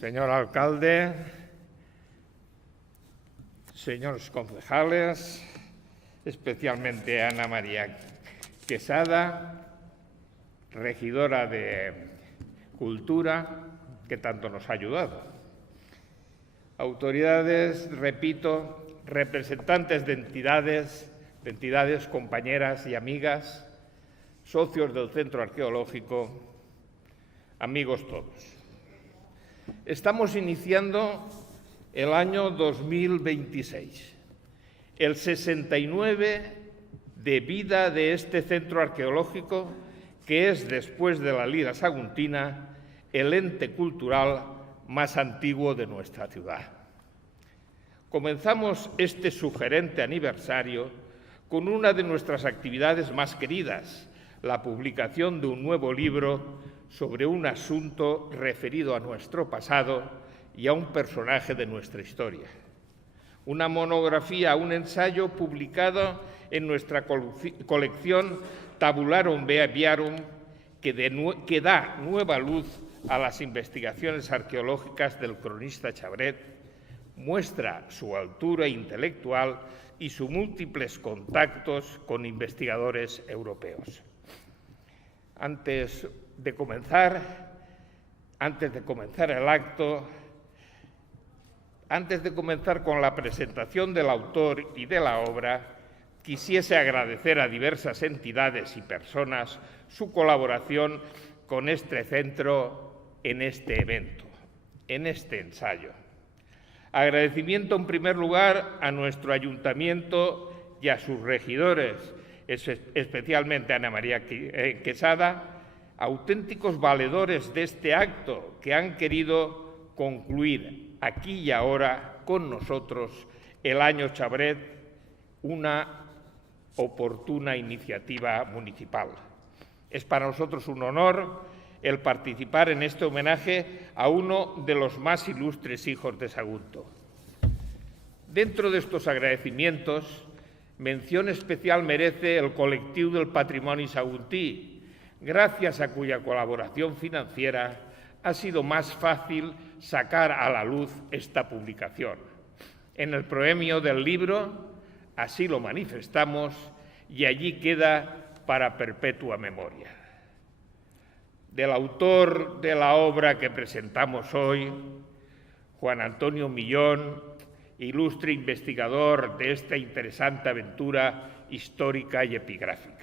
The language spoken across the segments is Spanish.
Señor alcalde, señores concejales, especialmente Ana María Quesada, regidora de Cultura, que tanto nos ha ayudado. Autoridades, repito, representantes de entidades, compañeras y amigas, socios del Centro Arqueológico, amigos todos. Estamos iniciando el año 2026, el 69 de vida de este centro arqueológico, que es, después de la Lira Saguntina, el ente cultural más antiguo de nuestra ciudad. Comenzamos este sugerente aniversario con una de nuestras actividades más queridas, la publicación de un nuevo libro sobre un asunto referido a nuestro pasado y a un personaje de nuestra historia. Una monografía, un ensayo publicado en nuestra colección Tabularum Viarum, que da nueva luz a las investigaciones arqueológicas del cronista Chabret, muestra su altura intelectual y sus múltiples contactos con investigadores europeos. Antes de comenzar el acto, antes de comenzar con la presentación del autor y de la obra, quisiese agradecer a diversas entidades y personas su colaboración con este centro en este evento, en este ensayo. Agradecimiento, en primer lugar, a nuestro ayuntamiento y a sus regidores, especialmente a Ana María Quesada, auténticos valedores de este acto que han querido concluir aquí y ahora con nosotros el año Chabret, una oportuna iniciativa municipal. Es para nosotros un honor el participar en este homenaje a uno de los más ilustres hijos de Sagunto. Dentro de estos agradecimientos, mención especial merece el Col·lectiu del Patrimoni Saguntí, gracias a cuya colaboración financiera ha sido más fácil sacar a la luz esta publicación. En el proemio del libro así lo manifestamos y allí queda para perpetua memoria. Del autor de la obra que presentamos hoy, Juan Antonio Millón, ilustre investigador de esta interesante aventura histórica y epigráfica.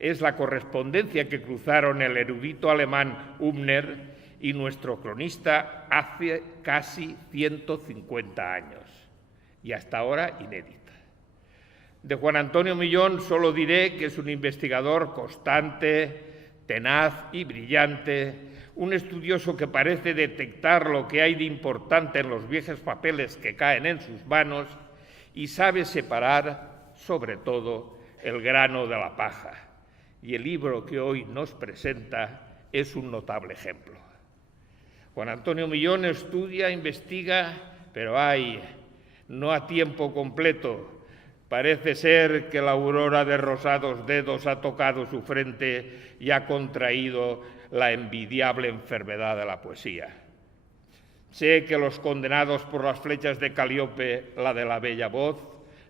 Es la correspondencia que cruzaron el erudito alemán Hübner y nuestro cronista hace casi 150 años, y hasta ahora inédita. De Juan Antonio Millón solo diré que es un investigador constante, tenaz y brillante, un estudioso que parece detectar lo que hay de importante en los viejos papeles que caen en sus manos y sabe separar, sobre todo, el grano de la paja. Y el libro que hoy nos presenta es un notable ejemplo. Juan Antonio Millón estudia, investiga, pero no a tiempo completo. Parece ser que la aurora de rosados dedos ha tocado su frente y ha contraído la envidiable enfermedad de la poesía. Sé que los condenados por las flechas de Calíope, la de la bella voz,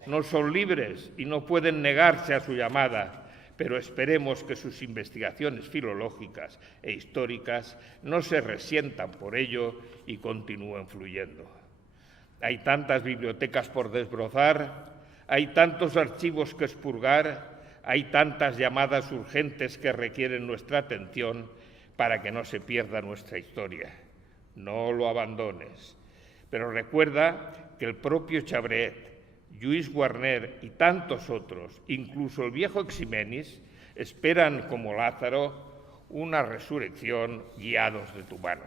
no son libres y no pueden negarse a su llamada, pero esperemos que sus investigaciones filológicas e históricas no se resientan por ello y continúen fluyendo. Hay tantas bibliotecas por desbrozar, hay tantos archivos que expurgar, hay tantas llamadas urgentes que requieren nuestra atención para que no se pierda nuestra historia. No lo abandones. Pero recuerda que el propio Chabret, Lluís Guarner y tantos otros, incluso el viejo Ximenis, esperan como Lázaro una resurrección guiados de tu mano.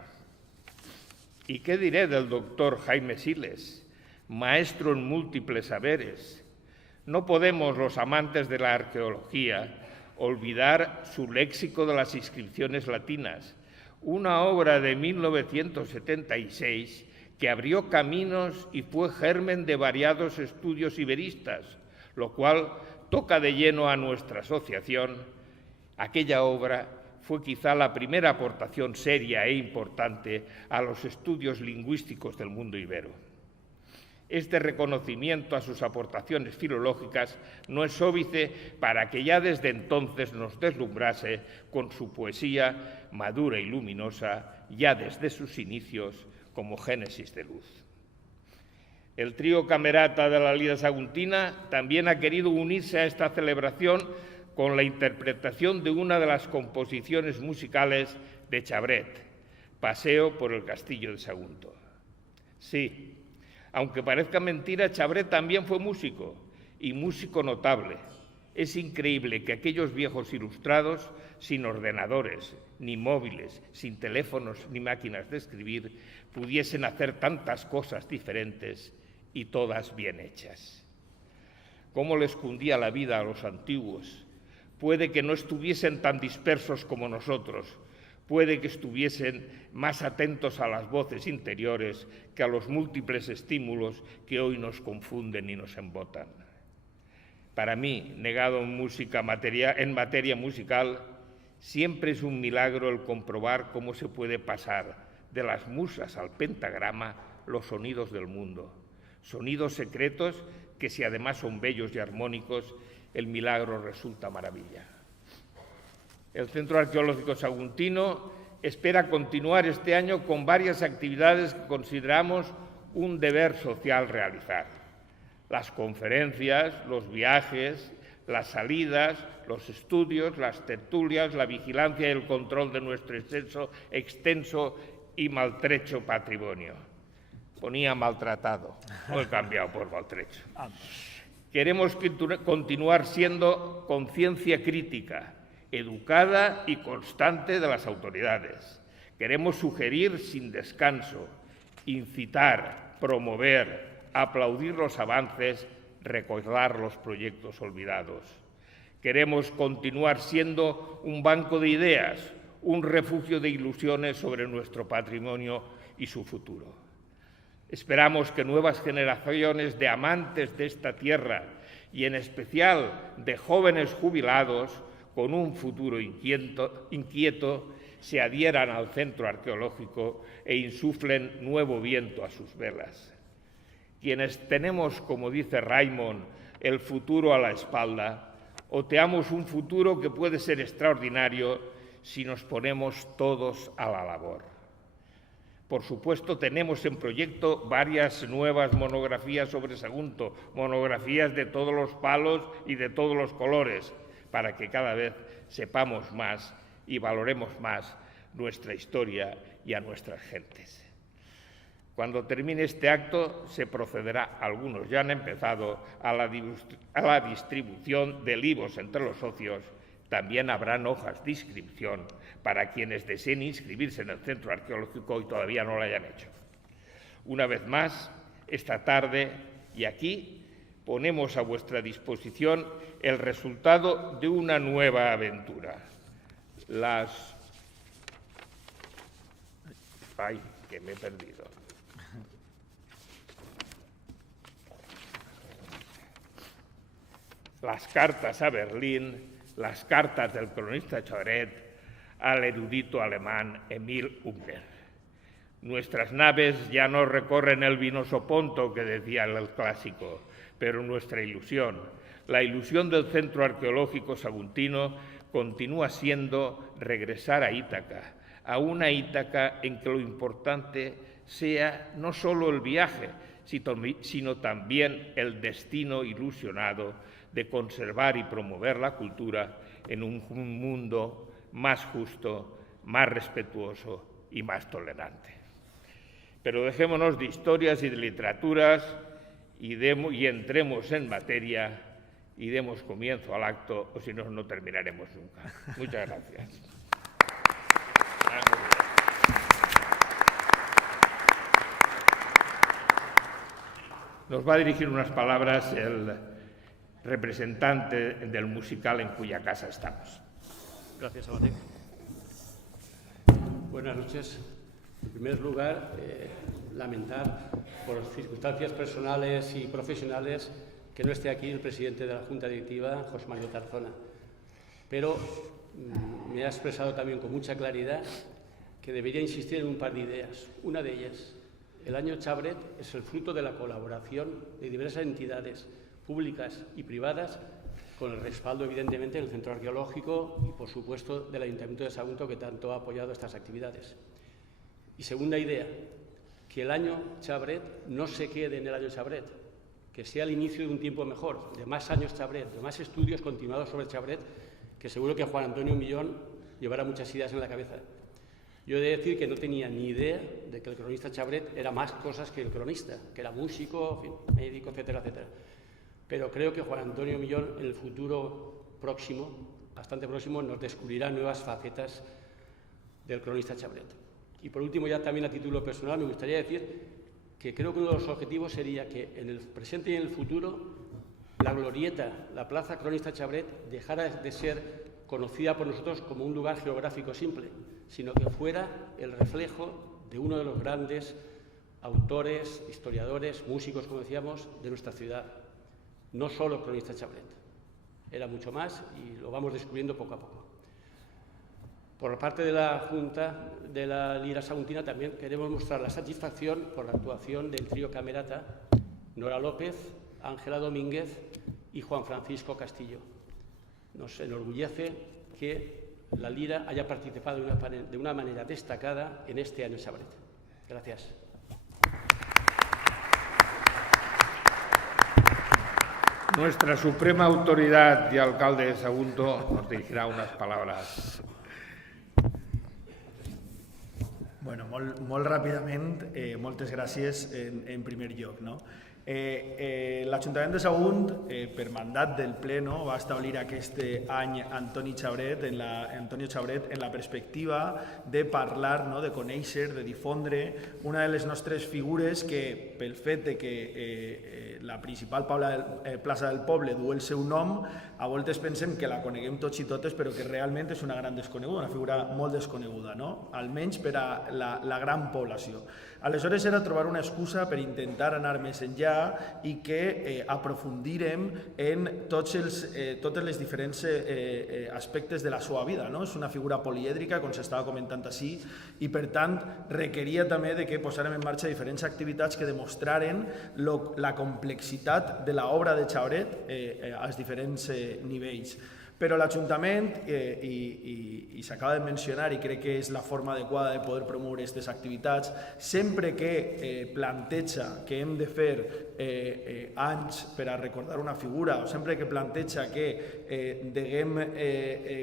¿Y qué diré del doctor Jaime Siles, maestro en múltiples saberes? No podemos, los amantes de la arqueología, olvidar su léxico de las inscripciones latinas, una obra de 1976 que abrió caminos y fue germen de variados estudios iberistas, lo cual toca de lleno a nuestra asociación. Aquella obra fue quizá la primera aportación seria e importante a los estudios lingüísticos del mundo ibero. Este reconocimiento a sus aportaciones filológicas no es óbice para que ya desde entonces nos deslumbrase con su poesía madura y luminosa, ya desde sus inicios como génesis de luz. El trío camerata de la Lira Saguntina también ha querido unirse a esta celebración con la interpretación de una de las composiciones musicales de Chabret, Paseo por el Castillo de Sagunto. Sí, aunque parezca mentira, Chabret también fue músico, y músico notable. Es increíble que aquellos viejos ilustrados, sin ordenadores, ni móviles, sin teléfonos ni máquinas de escribir, pudiesen hacer tantas cosas diferentes y todas bien hechas. ¿Cómo les cundía la vida a los antiguos? Puede que no estuviesen tan dispersos como nosotros, puede que estuviesen más atentos a las voces interiores que a los múltiples estímulos que hoy nos confunden y nos embotan. Para mí, negado en materia musical, siempre es un milagro el comprobar cómo se puede pasar de las musas al pentagrama los sonidos del mundo. Sonidos secretos que, si además son bellos y armónicos, el milagro resulta maravilla. El Centro Arqueológico Saguntino espera continuar este año con varias actividades que consideramos un deber social realizar. Las conferencias, los viajes, las salidas, los estudios, las tertulias, la vigilancia y el control de nuestro extenso y maltrecho patrimonio. Ponía maltratado, lo he cambiado por maltrecho. Queremos continuar siendo conciencia crítica, educada y constante de las autoridades. Queremos sugerir sin descanso, incitar, promover, aplaudir los avances, recordar los proyectos olvidados. Queremos continuar siendo un banco de ideas, un refugio de ilusiones sobre nuestro patrimonio y su futuro. Esperamos que nuevas generaciones de amantes de esta tierra y en especial de jóvenes jubilados con un futuro inquieto se adhieran al centro arqueológico e insuflen nuevo viento a sus velas. Quienes tenemos, como dice Raimond, el futuro a la espalda, oteamos un futuro que puede ser extraordinario si nos ponemos todos a la labor. Por supuesto, tenemos en proyecto varias nuevas monografías sobre Sagunto, monografías de todos los palos y de todos los colores, para que cada vez sepamos más y valoremos más nuestra historia y a nuestras gentes. Cuando termine este acto, se procederá, algunos ya han empezado, a la distribución de libros entre los socios. También habrán hojas de inscripción para quienes deseen inscribirse en el Centro Arqueológico y todavía no lo hayan hecho. Una vez más, esta tarde y aquí ponemos a vuestra disposición el resultado de una nueva aventura. ¡Ay, que me he perdido! Las cartas a Berlín, las cartas del cronista Chabret al erudito alemán Emil Ungner. Nuestras naves ya no recorren el vinoso Ponto que decía el clásico, pero nuestra ilusión, la ilusión del Centro Arqueológico Saguntino, continúa siendo regresar a Ítaca, a una Ítaca en que lo importante sea no solo el viaje, sino también el destino ilusionado de conservar y promover la cultura en un mundo más justo, más respetuoso y más tolerante. Pero dejémonos de historias y de literaturas y entremos en materia y demos comienzo al acto, o si no, no terminaremos nunca. Muchas gracias. Nos va a dirigir unas palabras el representante del musical en cuya casa estamos. Gracias, Abate. Buenas noches. En primer lugar, lamentar por circunstancias personales y profesionales que no esté aquí el presidente de la Junta Directiva, José Mario Tarazona. Pero me ha expresado también con mucha claridad que debería insistir en un par de ideas. Una de ellas, el Año Chabret es el fruto de la colaboración de diversas entidades públicas y privadas, con el respaldo, evidentemente, del Centro Arqueológico y, por supuesto, del Ayuntamiento de Sagunto, que tanto ha apoyado estas actividades. Y segunda idea, que el Año Chabret no se quede en el Año Chabret, que sea el inicio de un tiempo mejor, de más años Chabret, de más estudios continuados sobre Chabret, que seguro que Juan Antonio Millón llevará muchas ideas en la cabeza. Yo he de decir que no tenía ni idea de que el cronista Chabret era más cosas que el cronista, que era músico, en fin, médico, etcétera, etcétera. Pero creo que Juan Antonio Millón, en el futuro próximo, bastante próximo, nos descubrirá nuevas facetas del cronista Chabret. Y por último, ya también a título personal, me gustaría decir que creo que uno de los objetivos sería que en el presente y en el futuro la glorieta, la plaza cronista Chabret, dejara de ser conocida por nosotros como un lugar geográfico simple, sino que fuera el reflejo de uno de los grandes autores, historiadores, músicos, como decíamos, de nuestra ciudad. No solo cronista Chabret, era mucho más y lo vamos descubriendo poco a poco. Por parte de la Junta de la Lira Saguntina también queremos mostrar la satisfacción por la actuación del trío Camerata, Nora López, Ángela Domínguez y Juan Francisco Castillo. Nos enorgullece que la Lira haya participado de una manera destacada en este Año Chabret. Gracias. Nuestra suprema autoridad y alcalde de Sagunto nos dirigirà unes palabras. Bueno, molt ràpidament, moltes gràcies en primer lloc. No? L'Ajuntament de Sagunt, per mandat del ple, va establir aquest any Antonio Chabret en la perspectiva de parlar, de conèixer, de difondre una de les nostres figures que, pel fet de que la principal plaça del poble du el seu nom, a voltes pensem que la coneguem tots i totes, però que realment és una gran desconeguda, una figura molt desconeguda, almenys per a la gran població. Aleshores era trobar una excusa per intentar anar més enllà i que aprofundirem en totes les diferents aspectes de la seva vida. És una figura polièdrica, com s'estava comentant així, i per tant requeria també que posàrem en marxa diferents activitats que demostraren la complexitat de l'obra de Chabret als diferents nivells. Però l'Ajuntament, i s'acaba de mencionar i crec que és la forma adequada de poder promoure aquestes activitats, sempre que planteja que hem de fer anys per a recordar una figura o sempre que planteja que deguem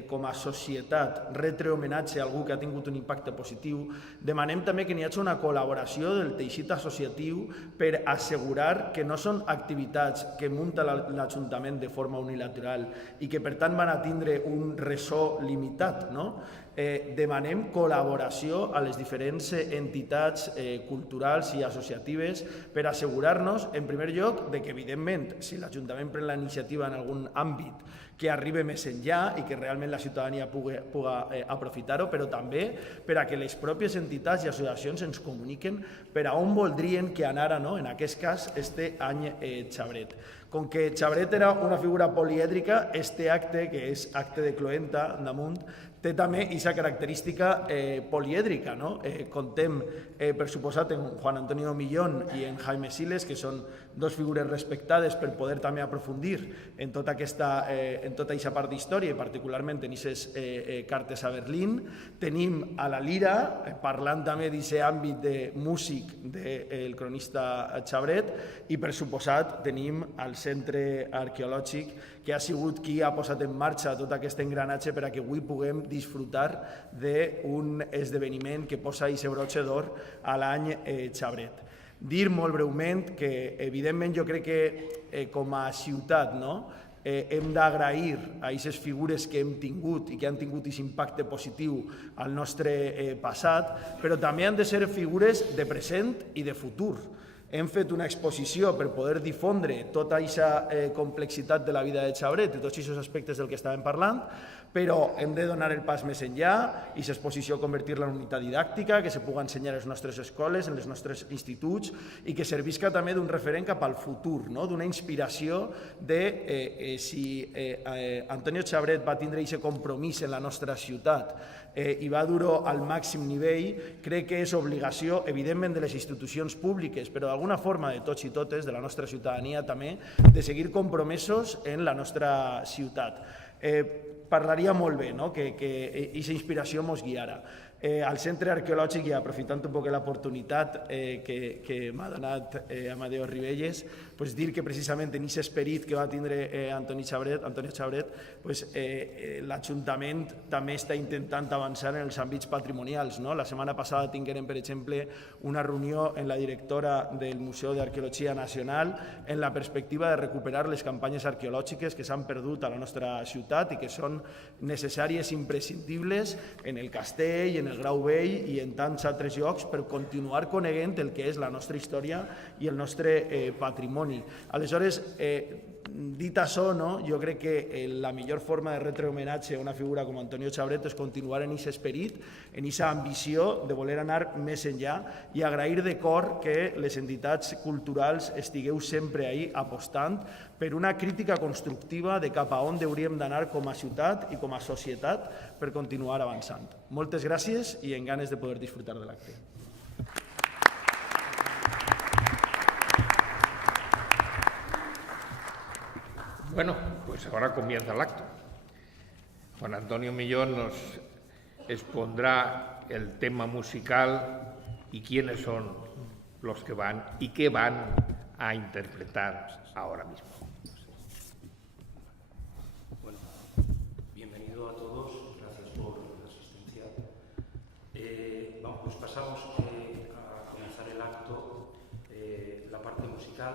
com a societat retre homenatge a algú que ha tingut un impacte positiu, demanem també que n'hi hagi una col·laboració del teixit associatiu per assegurar que no són activitats que munta l'Ajuntament de forma unilateral i que per tant van a tindre un ressò limitat. Demanem col·laboració a les diferents entitats culturals i associatives per assegurar-nos, en primer lloc, que evidentment, si l'Ajuntament pren la iniciativa en algun àmbit, que arribi més enllà i que realment la ciutadania pugui aprofitar-ho, però també per a que les pròpies entitats i associacions ens comuniquen per a on voldrien que anara, en aquest cas, este any Chabret. Com que Chabret era una figura polièdrica, este acte, que és acte de cloenda damunt, té també aquesta característica polièdrica. Contem, per suposat, en Juan Antonio Millón i en Jaime Siles, que són dos figures respectades per poder també aprofundir en tota aquesta part d'història, i particularment en aquestes cartes a Berlín. Tenim a la Lira, parlant també d'aquest àmbit de músic del cronista Chabret, i per suposat tenim al Centre Arqueològic, que ha sigut qui ha posat en marxa tot aquest engranatge per a que avui puguem disfrutar d'un esdeveniment que posa aquest broche d'or a l'any Chabret. Dir molt breument que, evidentment, jo crec que com a ciutat hem d'agrair a aquestes figures que hem tingut i que han tingut aquest impacte positiu al nostre passat, però també han de ser figures de present i de futur. Hem fet una exposició per poder difondre tota aquesta complexitat de la vida de Chabret i tots aquests aspectes del que estàvem parlant, però hem de donar el pas més enllà i l'exposició convertir-la en unitat didàctica, que se pugui ensenyar a les nostres escoles, en els nostres instituts i que servisca també d'un referent cap al futur, no? D'una inspiració de si Antonio Xabret va tindre aquest compromís en la nostra ciutat i va dur-ho al màxim nivell, crec que és obligació, evidentment, de les institucions públiques, però d'alguna forma de tots i totes, de la nostra ciutadania també, de seguir compromesos en la nostra ciutat. Parlaria molt bé, no?, que aquesta inspiració ens guiara. Al Centre Arqueològic, i aprofitant un poc l'oportunitat que m'ha donat Amadeo Ribelles, dir que precisament en aquest esperit que va tindre Antonio Xabret, l'Ajuntament també està intentant avançar en els àmbits patrimonials. La setmana passada tinguérem, per exemple, una reunió amb la directora del Museu d'Arqueologia Nacional en la perspectiva de recuperar les campanyes arqueològiques que s'han perdut a la nostra ciutat i que són necessàries i imprescindibles en el Castell, en el Grau Vell i en tants altres llocs per continuar coneguent el que és la nostra història i el nostre patrimoni. Aleshores, dit això, jo crec que la millor forma de retre homenatge a una figura com Antonio Xabret és continuar en aquest esperit, en aquesta ambició de voler anar més enllà i agrair de cor que les entitats culturals estigueu sempre ahí apostant per una crítica constructiva de cap a on hauríem d'anar com a ciutat i com a societat per continuar avançant. Moltes gràcies i en ganes de poder disfrutar de l'acte. Bueno, pues ahora comienza el acto. Juan Antonio Millón nos expondrá el tema musical y quiénes son los que van y qué van a interpretar ahora mismo. Bueno, bienvenido a todos, gracias por la asistencia. Pues pasamos a comenzar el acto, la parte musical.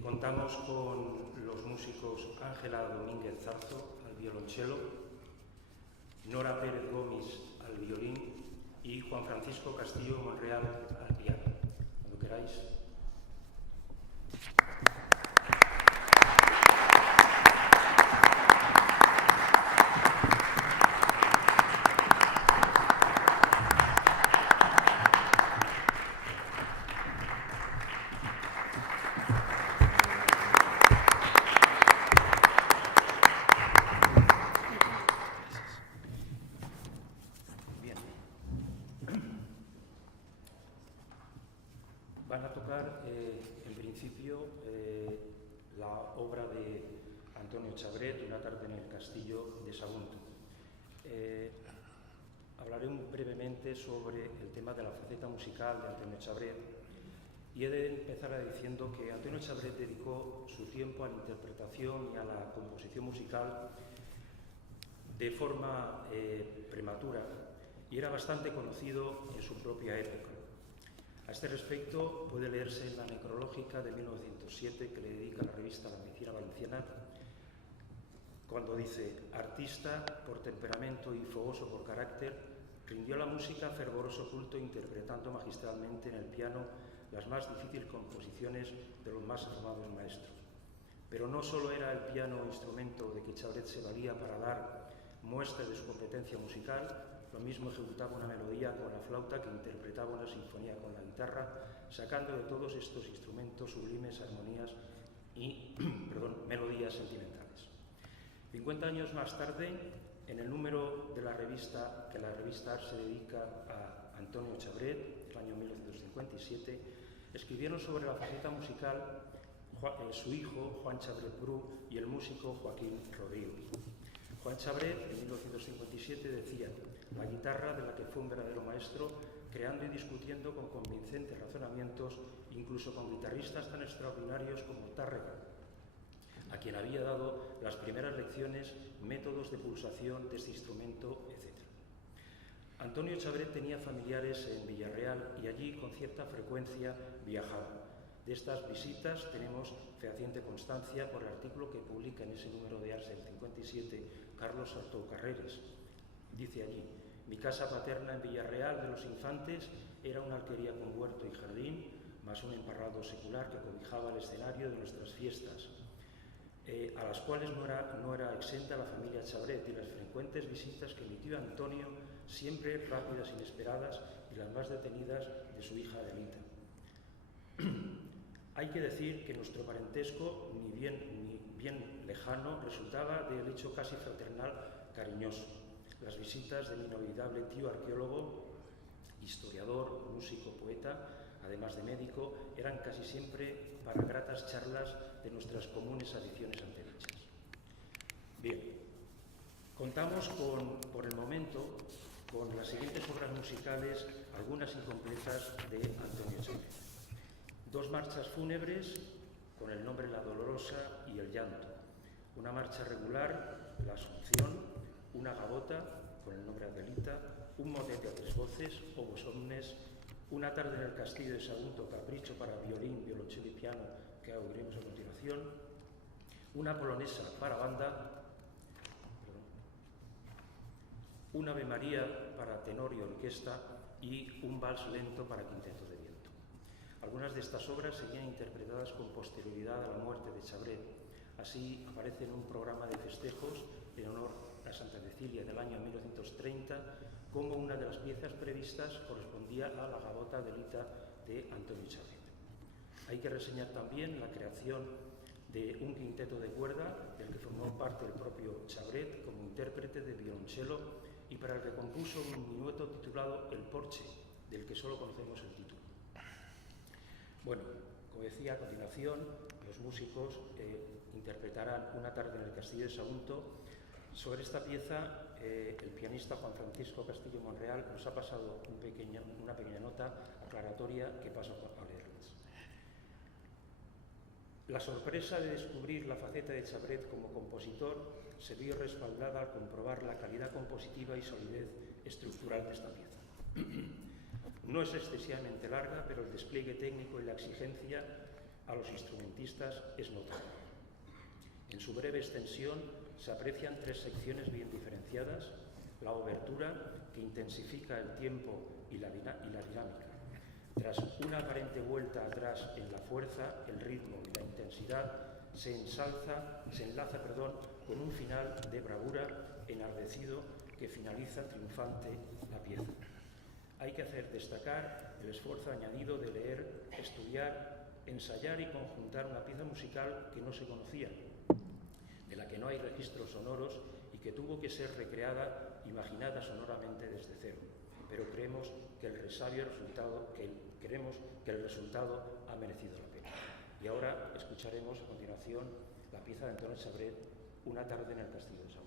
Contamos con los músicos Ángela Domínguez Zarzo al violonchelo, Nora Pérez Gómez al violín y Juan Francisco Castillo Monreal al piano. Cuando queráis. Van a tocar, en principio, la obra de Antonio Xabret, Una tarde en el castillo de Sagunto. Hablaré brevemente sobre el tema de la faceta musical de Antonio Xabret y he de empezar diciendo que Antonio Xabret dedicó su tiempo a la interpretación y a la composición musical de forma prematura y era bastante conocido en su propia época. A este respecto puede leerse en la necrológica de 1907 que le dedica la revista La Medicina Valenciana, cuando dice: artista por temperamento y fogoso por carácter, rindió a la música fervoroso culto interpretando magistralmente en el piano las más difíciles composiciones de los más afamados maestros. Pero no solo era el piano instrumento de que Xabret se valía para dar muestra de su competencia musical, lo mismo ejecutaba una melodía con la flauta que interpretaba una sinfonía con la guitarra, sacando de todos estos instrumentos sublimes armonías y melodías sentimentales. 50 años más tarde, en el número de la revista, que la revista Art se dedica a Antonio Xabret, el año 1957, escribieron sobre la faceta musical su hijo, Juan Xabret Bru, y el músico Joaquín Rodrigo. Juan Xabret, en 1957, decía: la guitarra, de la que fue un verdadero maestro, creando y discutiendo con convincentes razonamientos, incluso con guitarristas tan extraordinarios como Tárrega, a quien había dado las primeras lecciones, métodos de pulsación de este instrumento, etc. Antonio Xabret tenía familiares en Villarreal y allí con cierta frecuencia viajaba. De estas visitas tenemos fehaciente constancia por el artículo que publica en ese número de Ars del 57 Carlos Sartou Carreras. Dice allí: mi casa paterna en Villarreal de los Infantes era una alquería con huerto y jardín, más un emparrado secular que cobijaba el escenario de nuestras fiestas. a las cuales no era exenta la familia Chabret y las frecuentes visitas que emitió Antonio, siempre rápidas, inesperadas y las más detenidas de su hija Adelita. Hay que decir que nuestro parentesco, ni bien lejano, resultaba del hecho casi fraternal cariñoso. Las visitas de mi inolvidable tío arqueólogo, historiador, músico, poeta, además de médico, eran casi siempre para gratas charlas de nuestras comunes aficiones antedichas. Bien, contamos por el momento con las siguientes obras musicales, algunas incompletas, de Antonio Chabret. 2 marchas fúnebres con el nombre La Dolorosa y El Llanto, una marcha regular, La Asunción, una gavota con el nombre Adelita, un motete a 3 voces, Obos Omnes, una tarde en el castillo de Sagunto, capricho para violín, violonchelo y piano, que oiremos a continuación, una polonesa para banda, un Ave María para tenor y orquesta y un vals lento para quinteto de viento. Algunas de estas obras serían interpretadas con posterioridad a la muerte de Chabret. Así aparece en un programa de festejos en honor a Santa Cecilia del año 1930, como una de las piezas previstas correspondía a la gavota Adelita de Antonio Chabret. Hay que reseñar también la creación de un quinteto de cuerda, del que formó parte el propio Chabret como intérprete de violonchelo y para el que compuso un minueto titulado El Porche, del que solo conocemos el título. Bueno, como decía, a continuación los músicos interpretarán Una tarde en el castillo de Sagunto. Sobre esta pieza, el pianista Juan Francisco Castillo Monreal nos ha pasado una pequeña nota aclaratoria que paso a leerles. La sorpresa de descubrir la faceta de Chabret como compositor se vio respaldada al comprobar la calidad compositiva y solidez estructural de esta pieza. No es excesivamente larga, pero el despliegue técnico y la exigencia a los instrumentistas es notable. En su breve extensión se aprecian 3 secciones bien diferenciadas: la obertura, que intensifica el tiempo y la dinámica. Tras una aparente vuelta atrás en la fuerza, el ritmo y la intensidad, se enlaza con un final de bravura enardecido que finaliza triunfante la pieza. Hay que hacer destacar el esfuerzo añadido de leer, estudiar, ensayar y conjuntar una pieza musical que no se conocía, de la que no hay registros sonoros y que tuvo que ser recreada, imaginada sonoramente desde cero. Pero creemos que el resultado ha merecido la pena. Y ahora escucharemos a continuación la pieza de Antonio Chabret, Una tarde en el castillo de Sagunto.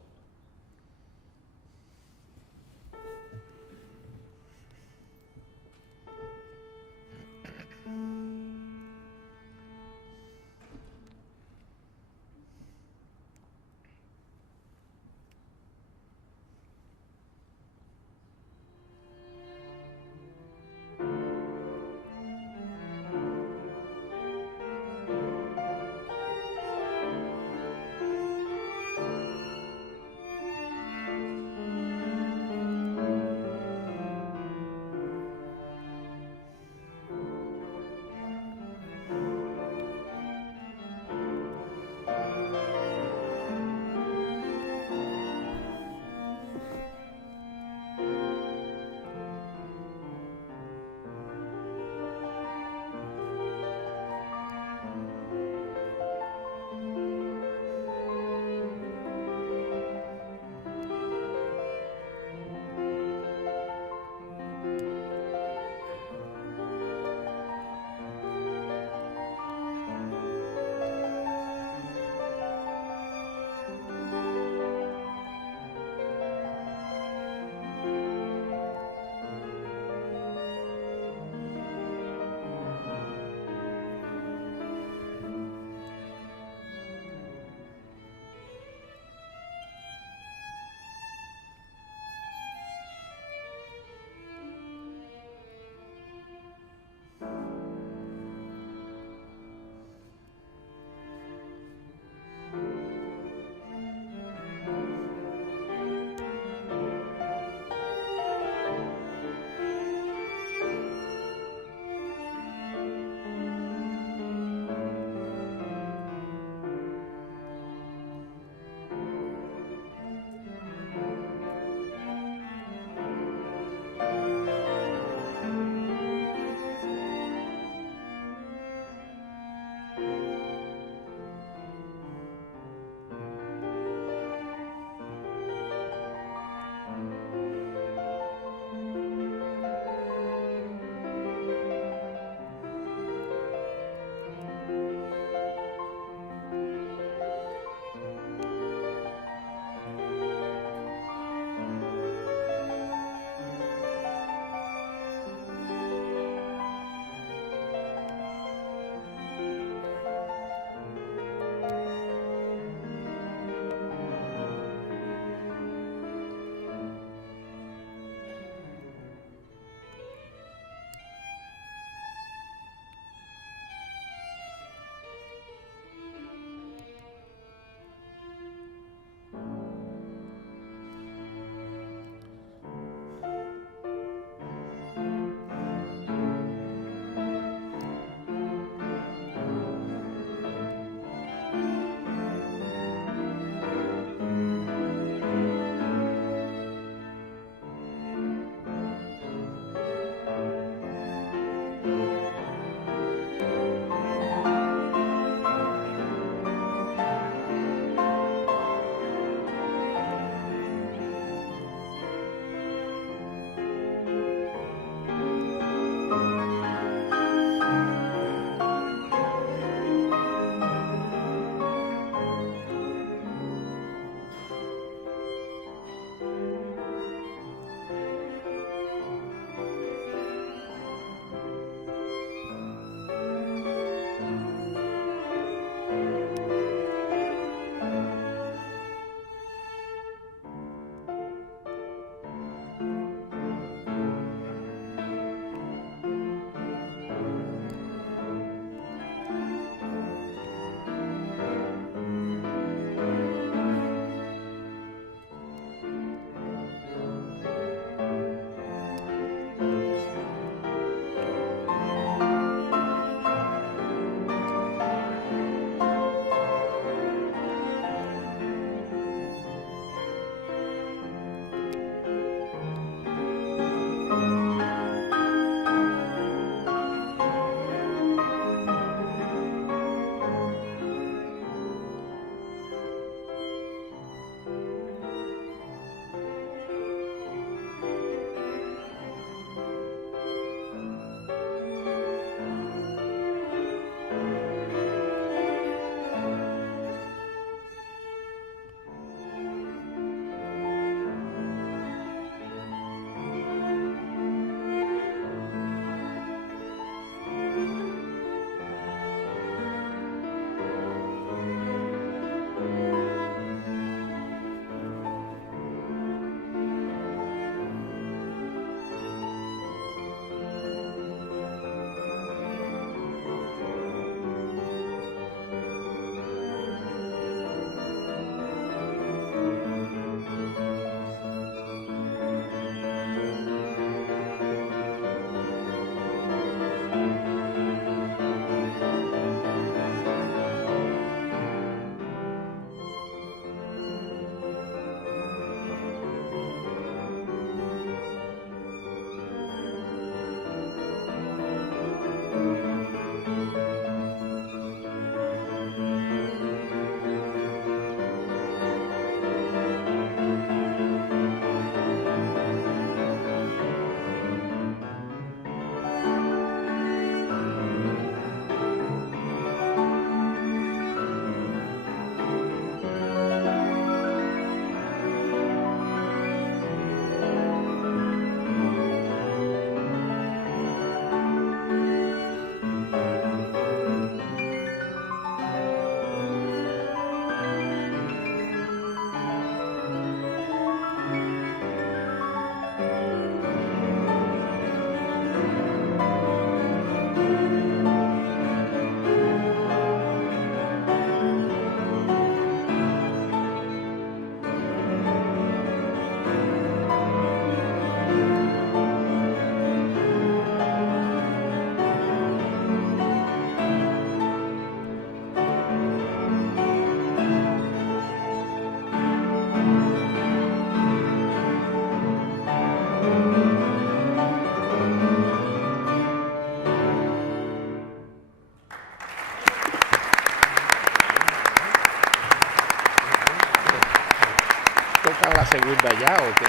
segunda ya o qué?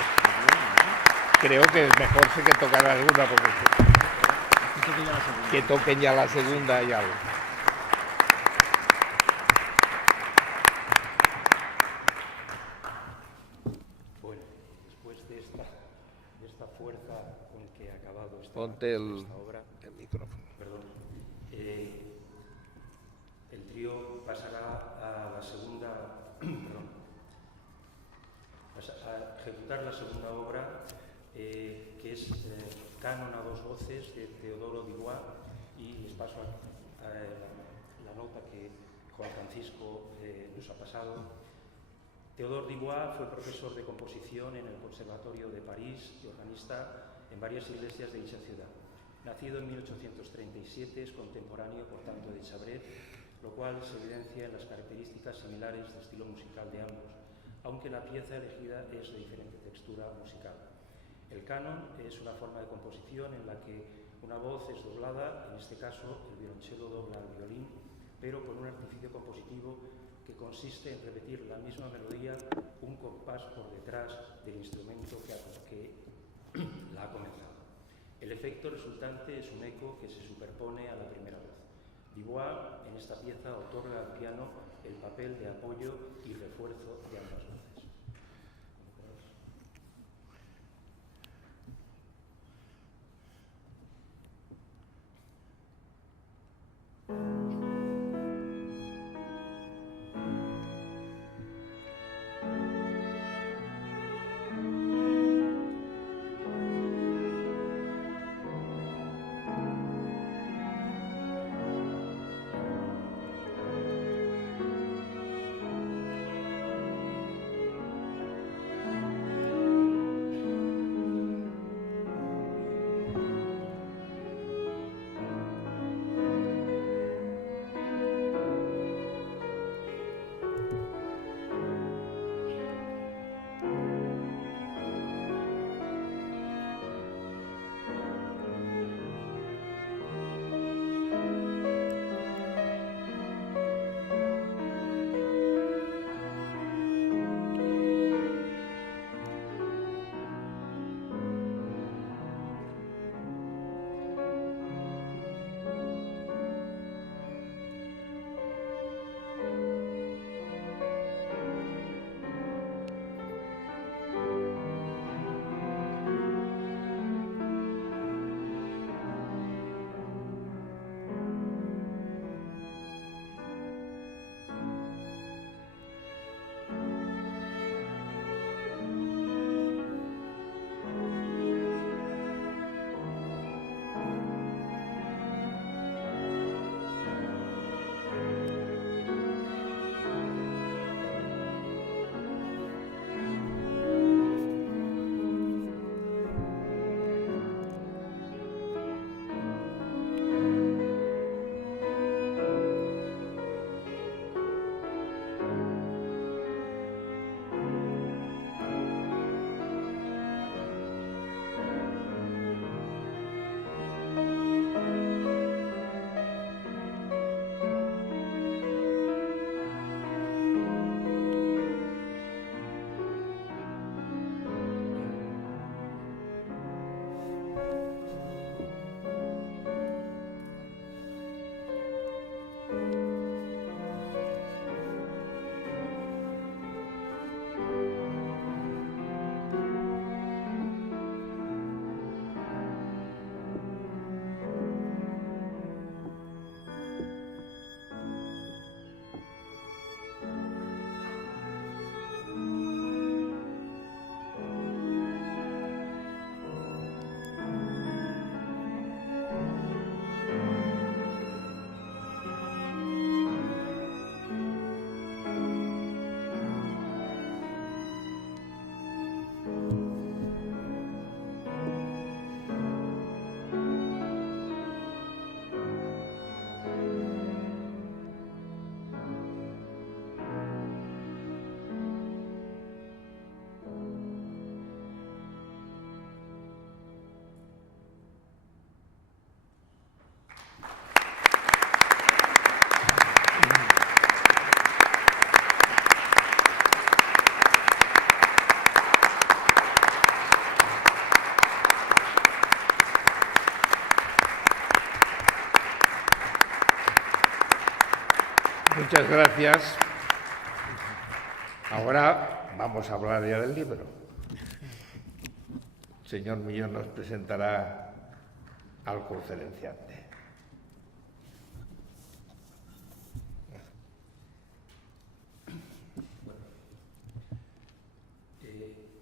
Creo que es mejor sí que tocar la segunda porque que toquen ya la segunda y algo. Bueno, después de esta fuerza con que ha acabado Ponte esta obra, el micrófono. perdón, el trío pasará a la segunda, perdón, a ejecutar la segunda obra, que es Canon a dos voces de Teodoro Dubois, y les paso la nota que Juan Francisco nos ha pasado. Teodoro Dubois fue profesor de composición en el Conservatorio de París y organista en varias iglesias de dicha ciudad. Nacido en 1837, es contemporáneo, por tanto, de Chabret, lo cual se evidencia en las características similares de estilo musical de ambos, aunque la pieza elegida es de diferente textura musical. El canon es una forma de composición en la que una voz es doblada, en este caso el violonchelo dobla al violín, pero con un artificio compositivo que consiste en repetir la misma melodía un compás por detrás del instrumento que la ha comenzado. El efecto resultante es un eco que se superpone a la primera voz. Dubois en esta pieza otorga al piano el papel de apoyo y refuerzo de ambas voces. Muchas gracias. Ahora vamos a hablar ya del libro. El señor Millón nos presentará al conferenciante.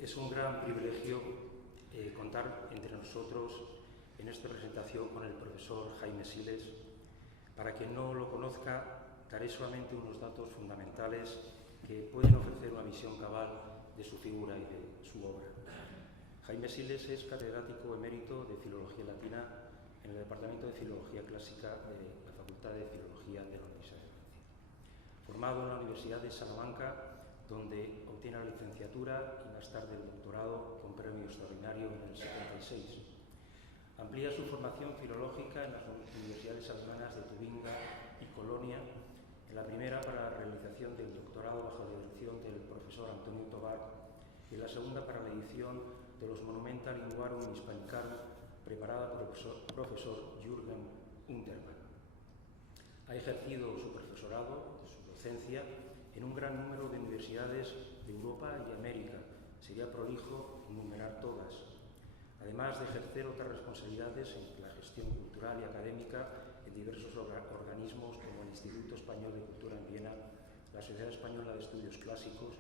Es un gran privilegio contar entre nosotros en esta presentación con el profesor Jaime Siles. Para quien no lo conozca, daré solamente unos datos fundamentales que pueden ofrecer una visión cabal de su figura y de su obra. Jaime Siles es catedrático emérito de Filología Latina en el Departamento de Filología Clásica de la Facultad de Filología de la Universidad de Francia. Formado en la Universidad de Salamanca, donde obtiene la licenciatura y más tarde el doctorado con premio extraordinario en el 76. Amplía su formación filológica en las universidades alemanas de Tubinga y Colonia, en la primera para la realización del doctorado bajo la dirección del profesor Antonio Tobar y en la segunda para la edición de los Monumenta Linguarum Hispanicarum preparada por el profesor Jürgen Untermann. Ha ejercido su profesorado, su docencia, en un gran número de universidades de Europa y América. Sería prolijo enumerar todas. Además de ejercer otras responsabilidades en la gestión cultural y académica en diversos organismos como el Instituto Español de Cultura en Viena, la Sociedad Española de Estudios Clásicos,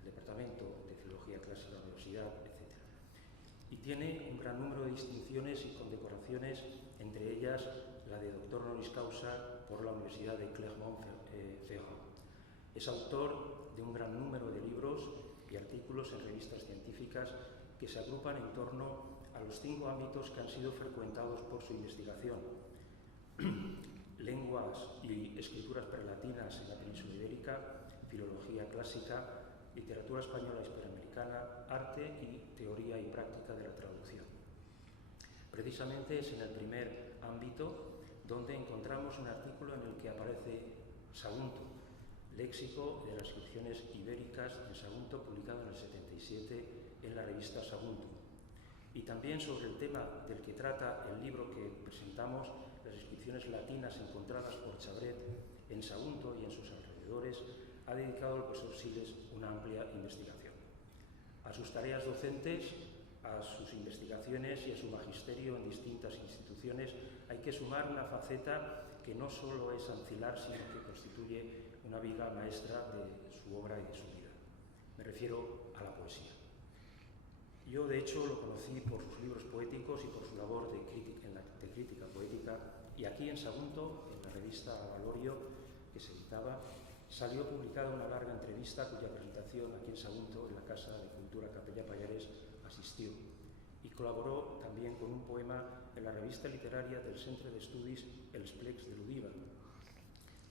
el Departamento de Filología Clásica de la Universidad, etc. Y tiene un gran número de distinciones y condecoraciones, entre ellas la de doctor honoris causa por la Universidad de Clermont-Ferrand. Es autor de un gran número de libros y artículos en revistas científicas que se agrupan en torno a los 5 ámbitos que han sido frecuentados por su investigación: lenguas y escrituras prelatinas en la península ibérica, filología clásica, literatura española e hispanoamericana, arte y teoría y práctica de la traducción. Precisamente es en el primer ámbito donde encontramos un artículo en el que aparece Sagunto, léxico de las inscripciones ibéricas en Sagunto, publicado en el 77 en la revista Sagunto. Y también sobre el tema del que trata el libro que presentamos, las inscripciones latinas encontradas por Chabret en Sagunto y en sus alrededores, ha dedicado el profesor Siles una amplia investigación. A sus tareas docentes, a sus investigaciones y a su magisterio en distintas instituciones hay que sumar una faceta que no solo es ancilar, sino que constituye una viga maestra de su obra y de su vida. Me refiero a la poesía. Yo, de hecho, lo conocí por sus libros poéticos y por su labor de crítica poética, y aquí en Sagunto, en la revista Valorio, que se editaba, salió publicada una larga entrevista cuya presentación aquí en Sagunto, en la Casa de Cultura Capella Pallares, asistió, y colaboró también con un poema en la revista literaria del Centre d'Estudis Els Plecs de l'Udiva.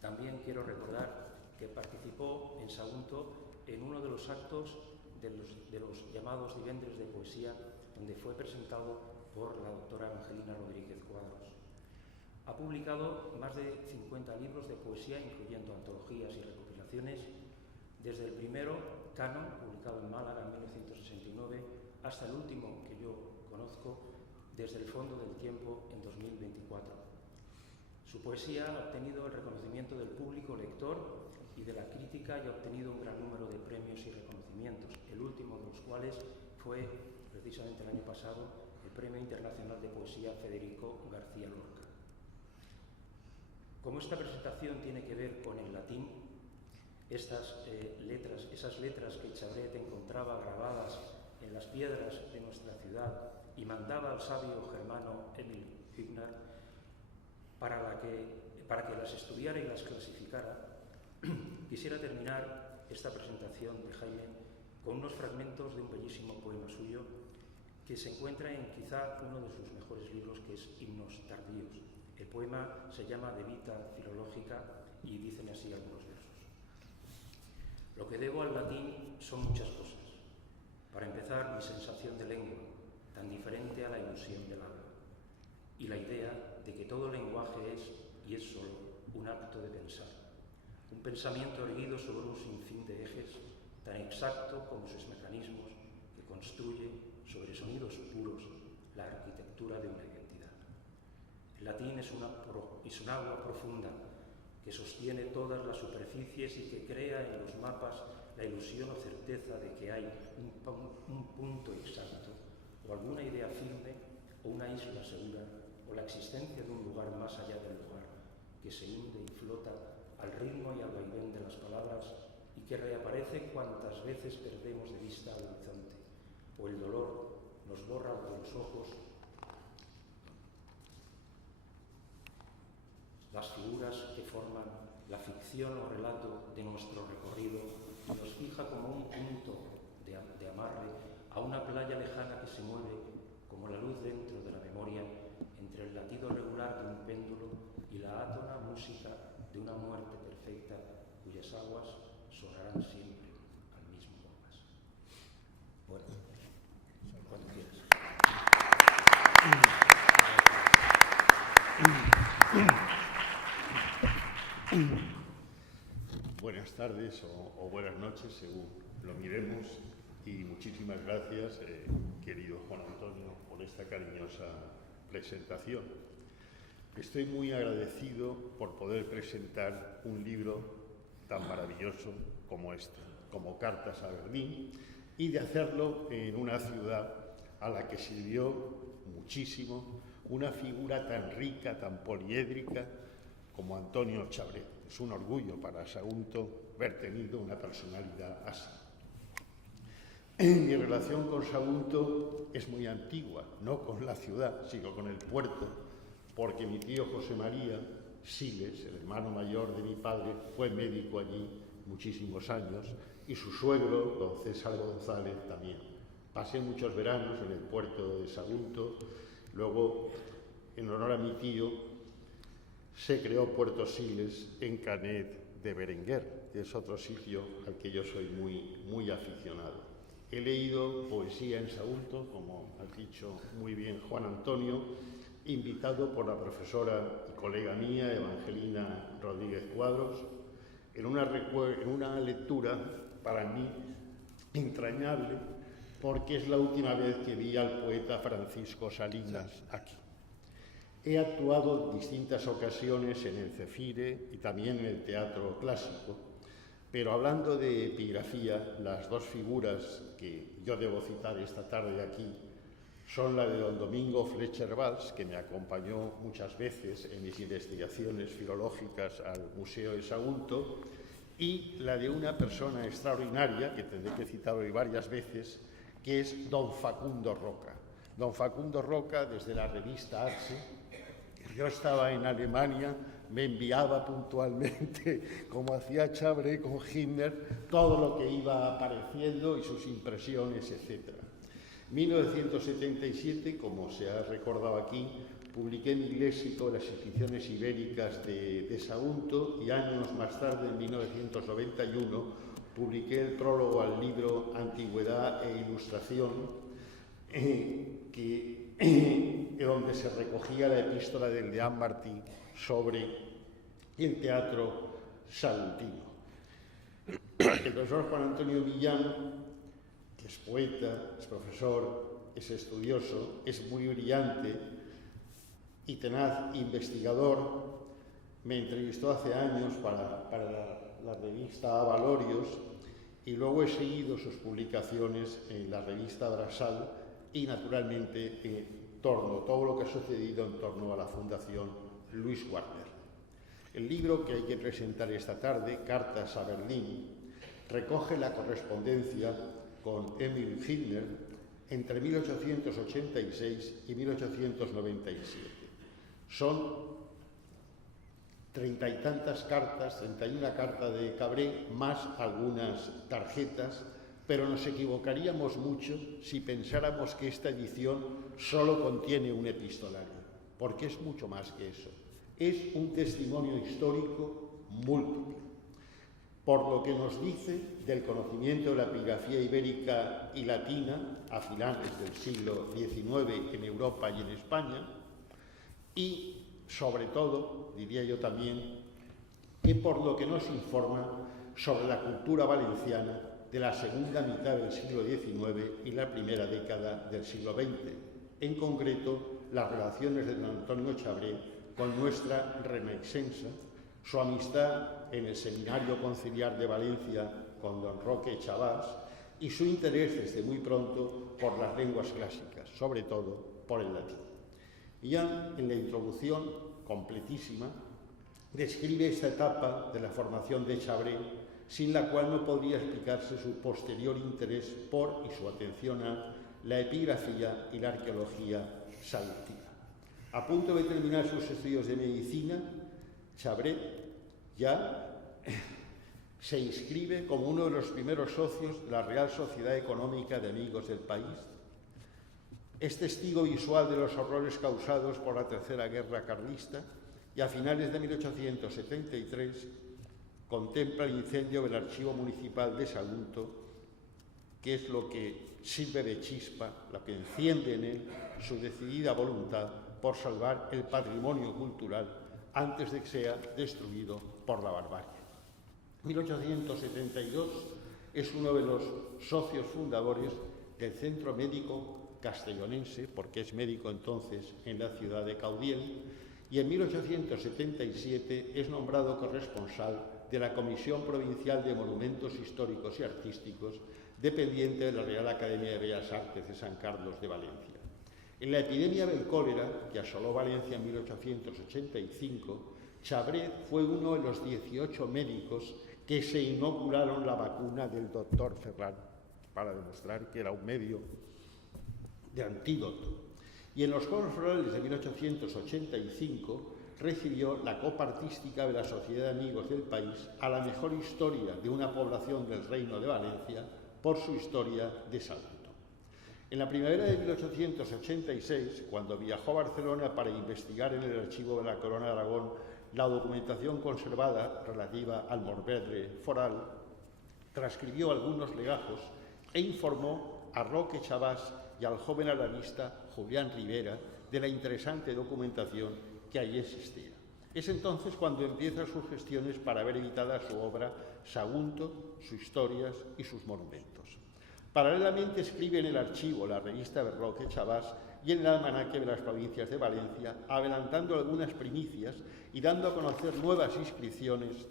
También quiero recordar que participó en Sagunto en uno de los actos de los llamados Divendres de Poesía, donde fue presentado por la doctora Angelina Rodríguez Cuadros. Ha publicado más de 50 libros de poesía, incluyendo antologías y recopilaciones, desde el primero, Canon, publicado en Málaga en 1969, hasta el último que yo conozco, Desde el fondo del tiempo, en 2024. Su poesía ha obtenido el reconocimiento del público lector y de la crítica y ha obtenido un gran número de premios y reconocimientos, el último de los cuales fue, precisamente el año pasado, el Premio Internacional de Poesía Federico García Lorca. Como esta presentación tiene que ver con el latín, esas letras que Chabret encontraba grabadas en las piedras de nuestra ciudad y mandaba al sabio germano Emil Hübner para que las estudiara y las clasificara, quisiera terminar esta presentación de Jaime con unos fragmentos de un bellísimo poema suyo que se encuentra en quizá uno de sus mejores libros, que es Himnos tardíos. El poema se llama De Vita Filológica y dicen así algunos versos. Lo que debo al latín son muchas cosas. Para empezar, mi sensación de lengua, tan diferente a la ilusión del habla, y la idea de que todo lenguaje es, y es solo, un acto de pensar, un pensamiento erguido sobre un sinfín de ejes, tan exacto como sus mecanismos, que construye, sobre sonidos puros, la arquitectura de una identidad. El latín es un agua profunda, que sostiene todas las superficies y que crea en los mapas la ilusión o certeza de que hay un punto exacto, o alguna idea firme, o una isla segura, o la existencia de un lugar más allá del lugar, que se hunde y flota al ritmo y al vaivén de las palabras y que reaparece cuantas veces perdemos de vista al horizonte, o el dolor nos borra de los ojos las figuras que forman la ficción o relato de nuestro recorrido y nos fija como un punto de amarre a una playa lejana que se mueve como la luz dentro de la memoria entre el latido regular de un péndulo y la átona música de una muerte perfecta cuyas aguas sonarán siempre al mismo compás. Bueno, cuando quieras. Buenas tardes o buenas noches, según lo miremos, y muchísimas gracias, querido Juan Antonio, por esta cariñosa presentación. Estoy muy agradecido por poder presentar un libro tan maravilloso como este, como Cartas a Berlín, y de hacerlo en una ciudad a la que sirvió muchísimo una figura tan rica, tan poliédrica como Antonio Chabret. Es un orgullo para Sagunto haber tenido una personalidad así. Mi relación con Sagunto es muy antigua, no con la ciudad, sino con el puerto, porque mi tío José María Siles, el hermano mayor de mi padre, fue médico allí muchísimos años, y su suegro, don César González, también. Pasé muchos veranos en el puerto de Sagunto. Luego, en honor a mi tío, se creó Puerto Siles en Canet de Berenguer, que es otro sitio al que yo soy muy aficionado. He leído poesía en Sagunto, como ha dicho muy bien Juan Antonio, invitado por la profesora y colega mía, Evangelina Rodríguez Cuadros, en una lectura para mí entrañable, porque es la última vez que vi al poeta Francisco Salinas aquí. He actuado en distintas ocasiones en el Cefire y también en el Teatro Clásico, pero hablando de epigrafía, las dos figuras que yo debo citar esta tarde aquí son la de don Domingo Fletcher Valls, que me acompañó muchas veces en mis investigaciones filológicas al Museo de Sagunto, y la de una persona extraordinaria, que tendré que citar hoy varias veces, que es don Facundo Roca. Don Facundo Roca, desde la revista Arce, yo estaba en Alemania, me enviaba puntualmente, como hacía Chabret con Himmler, todo lo que iba apareciendo y sus impresiones, etc. 1977, como se ha recordado aquí, publiqué en mi léxico las inscripciones ibéricas de Sagunto, y años más tarde, en 1991, publiqué el prólogo al libro Antigüedad e Ilustración, donde se recogía la epístola del Deán Martí sobre el teatro saguntino. El profesor Juan Antonio Millán, que es poeta, es profesor, es estudioso, es muy brillante y tenaz investigador, me entrevistó hace años para la revista Avalorios, y luego he seguido sus publicaciones en la revista Brasal y, naturalmente, todo lo que ha sucedido en torno a la Fundación Luis Warner. El libro que hay que presentar esta tarde, Cartas a Berlín, recoge la correspondencia con Emil Hitler entre 1886 y 1897. Son 30 y tantas cartas, 31 cartas de Cabret, más algunas tarjetas, pero nos equivocaríamos mucho si pensáramos que esta edición solo contiene un epistolario, porque es mucho más que eso. Es un testimonio histórico múltiple, por lo que nos dice del conocimiento de la epigrafía ibérica y latina a finales del siglo XIX en Europa y en España, y sobre todo, diría yo también, que por lo que nos informa sobre la cultura valenciana de la segunda mitad del siglo XIX y la primera década del siglo XX, en concreto las relaciones de don Antonio Chabret con nuestra Renaixença, su amistad en el Seminario Conciliar de Valencia con don Roque Chabás y su interés desde muy pronto por las lenguas clásicas, sobre todo por el latín. Y ya en la introducción completísima describe esta etapa de la formación de Chabré, sin la cual no podría explicarse su posterior interés por y su atención a la epigrafía y la arqueología salútica. A punto de terminar sus estudios de medicina, Chabré ya se inscribe como uno de los primeros socios de la Real Sociedad Económica de Amigos del País. Es testigo visual de los horrores causados por la Tercera Guerra Carlista y a finales de 1873 contempla el incendio del Archivo Municipal de Sagunto, que es lo que sirve de chispa, lo que enciende en él su decidida voluntad por salvar el patrimonio cultural antes de que sea destruido por la barbarie. 1872 es uno de los socios fundadores del Centro Médico Castellonense, porque es médico entonces en la ciudad de Caudiel, y en 1877 es nombrado corresponsal de la Comisión Provincial de Monumentos Históricos y Artísticos, dependiente de la Real Academia de Bellas Artes de San Carlos de Valencia. En la epidemia del cólera, que asoló Valencia en 1885, Chabré fue uno de los 18 médicos que se inocularon la vacuna del doctor Ferran, para demostrar que era un medio de antídoto. Y en los Juegos Florales de 1885 recibió la Copa Artística de la Sociedad de Amigos del País a la mejor historia de una población del Reino de Valencia por su historia de Salto. En la primavera de 1886, cuando viajó a Barcelona para investigar en el archivo de la Corona de Aragón la documentación conservada relativa al Morvedre foral, transcribió algunos legajos e informó a Roque Chabás y al joven arabista Julián Rivera de la interesante documentación que allí existía. Es entonces cuando empieza sus gestiones para ver editada su obra Sagunto, sus historias y sus monumentos. Paralelamente escribe en el archivo la revista de Roque Chabás y en el almanaque de las provincias de Valencia, adelantando algunas primicias y dando a conocer nuevas inscripciones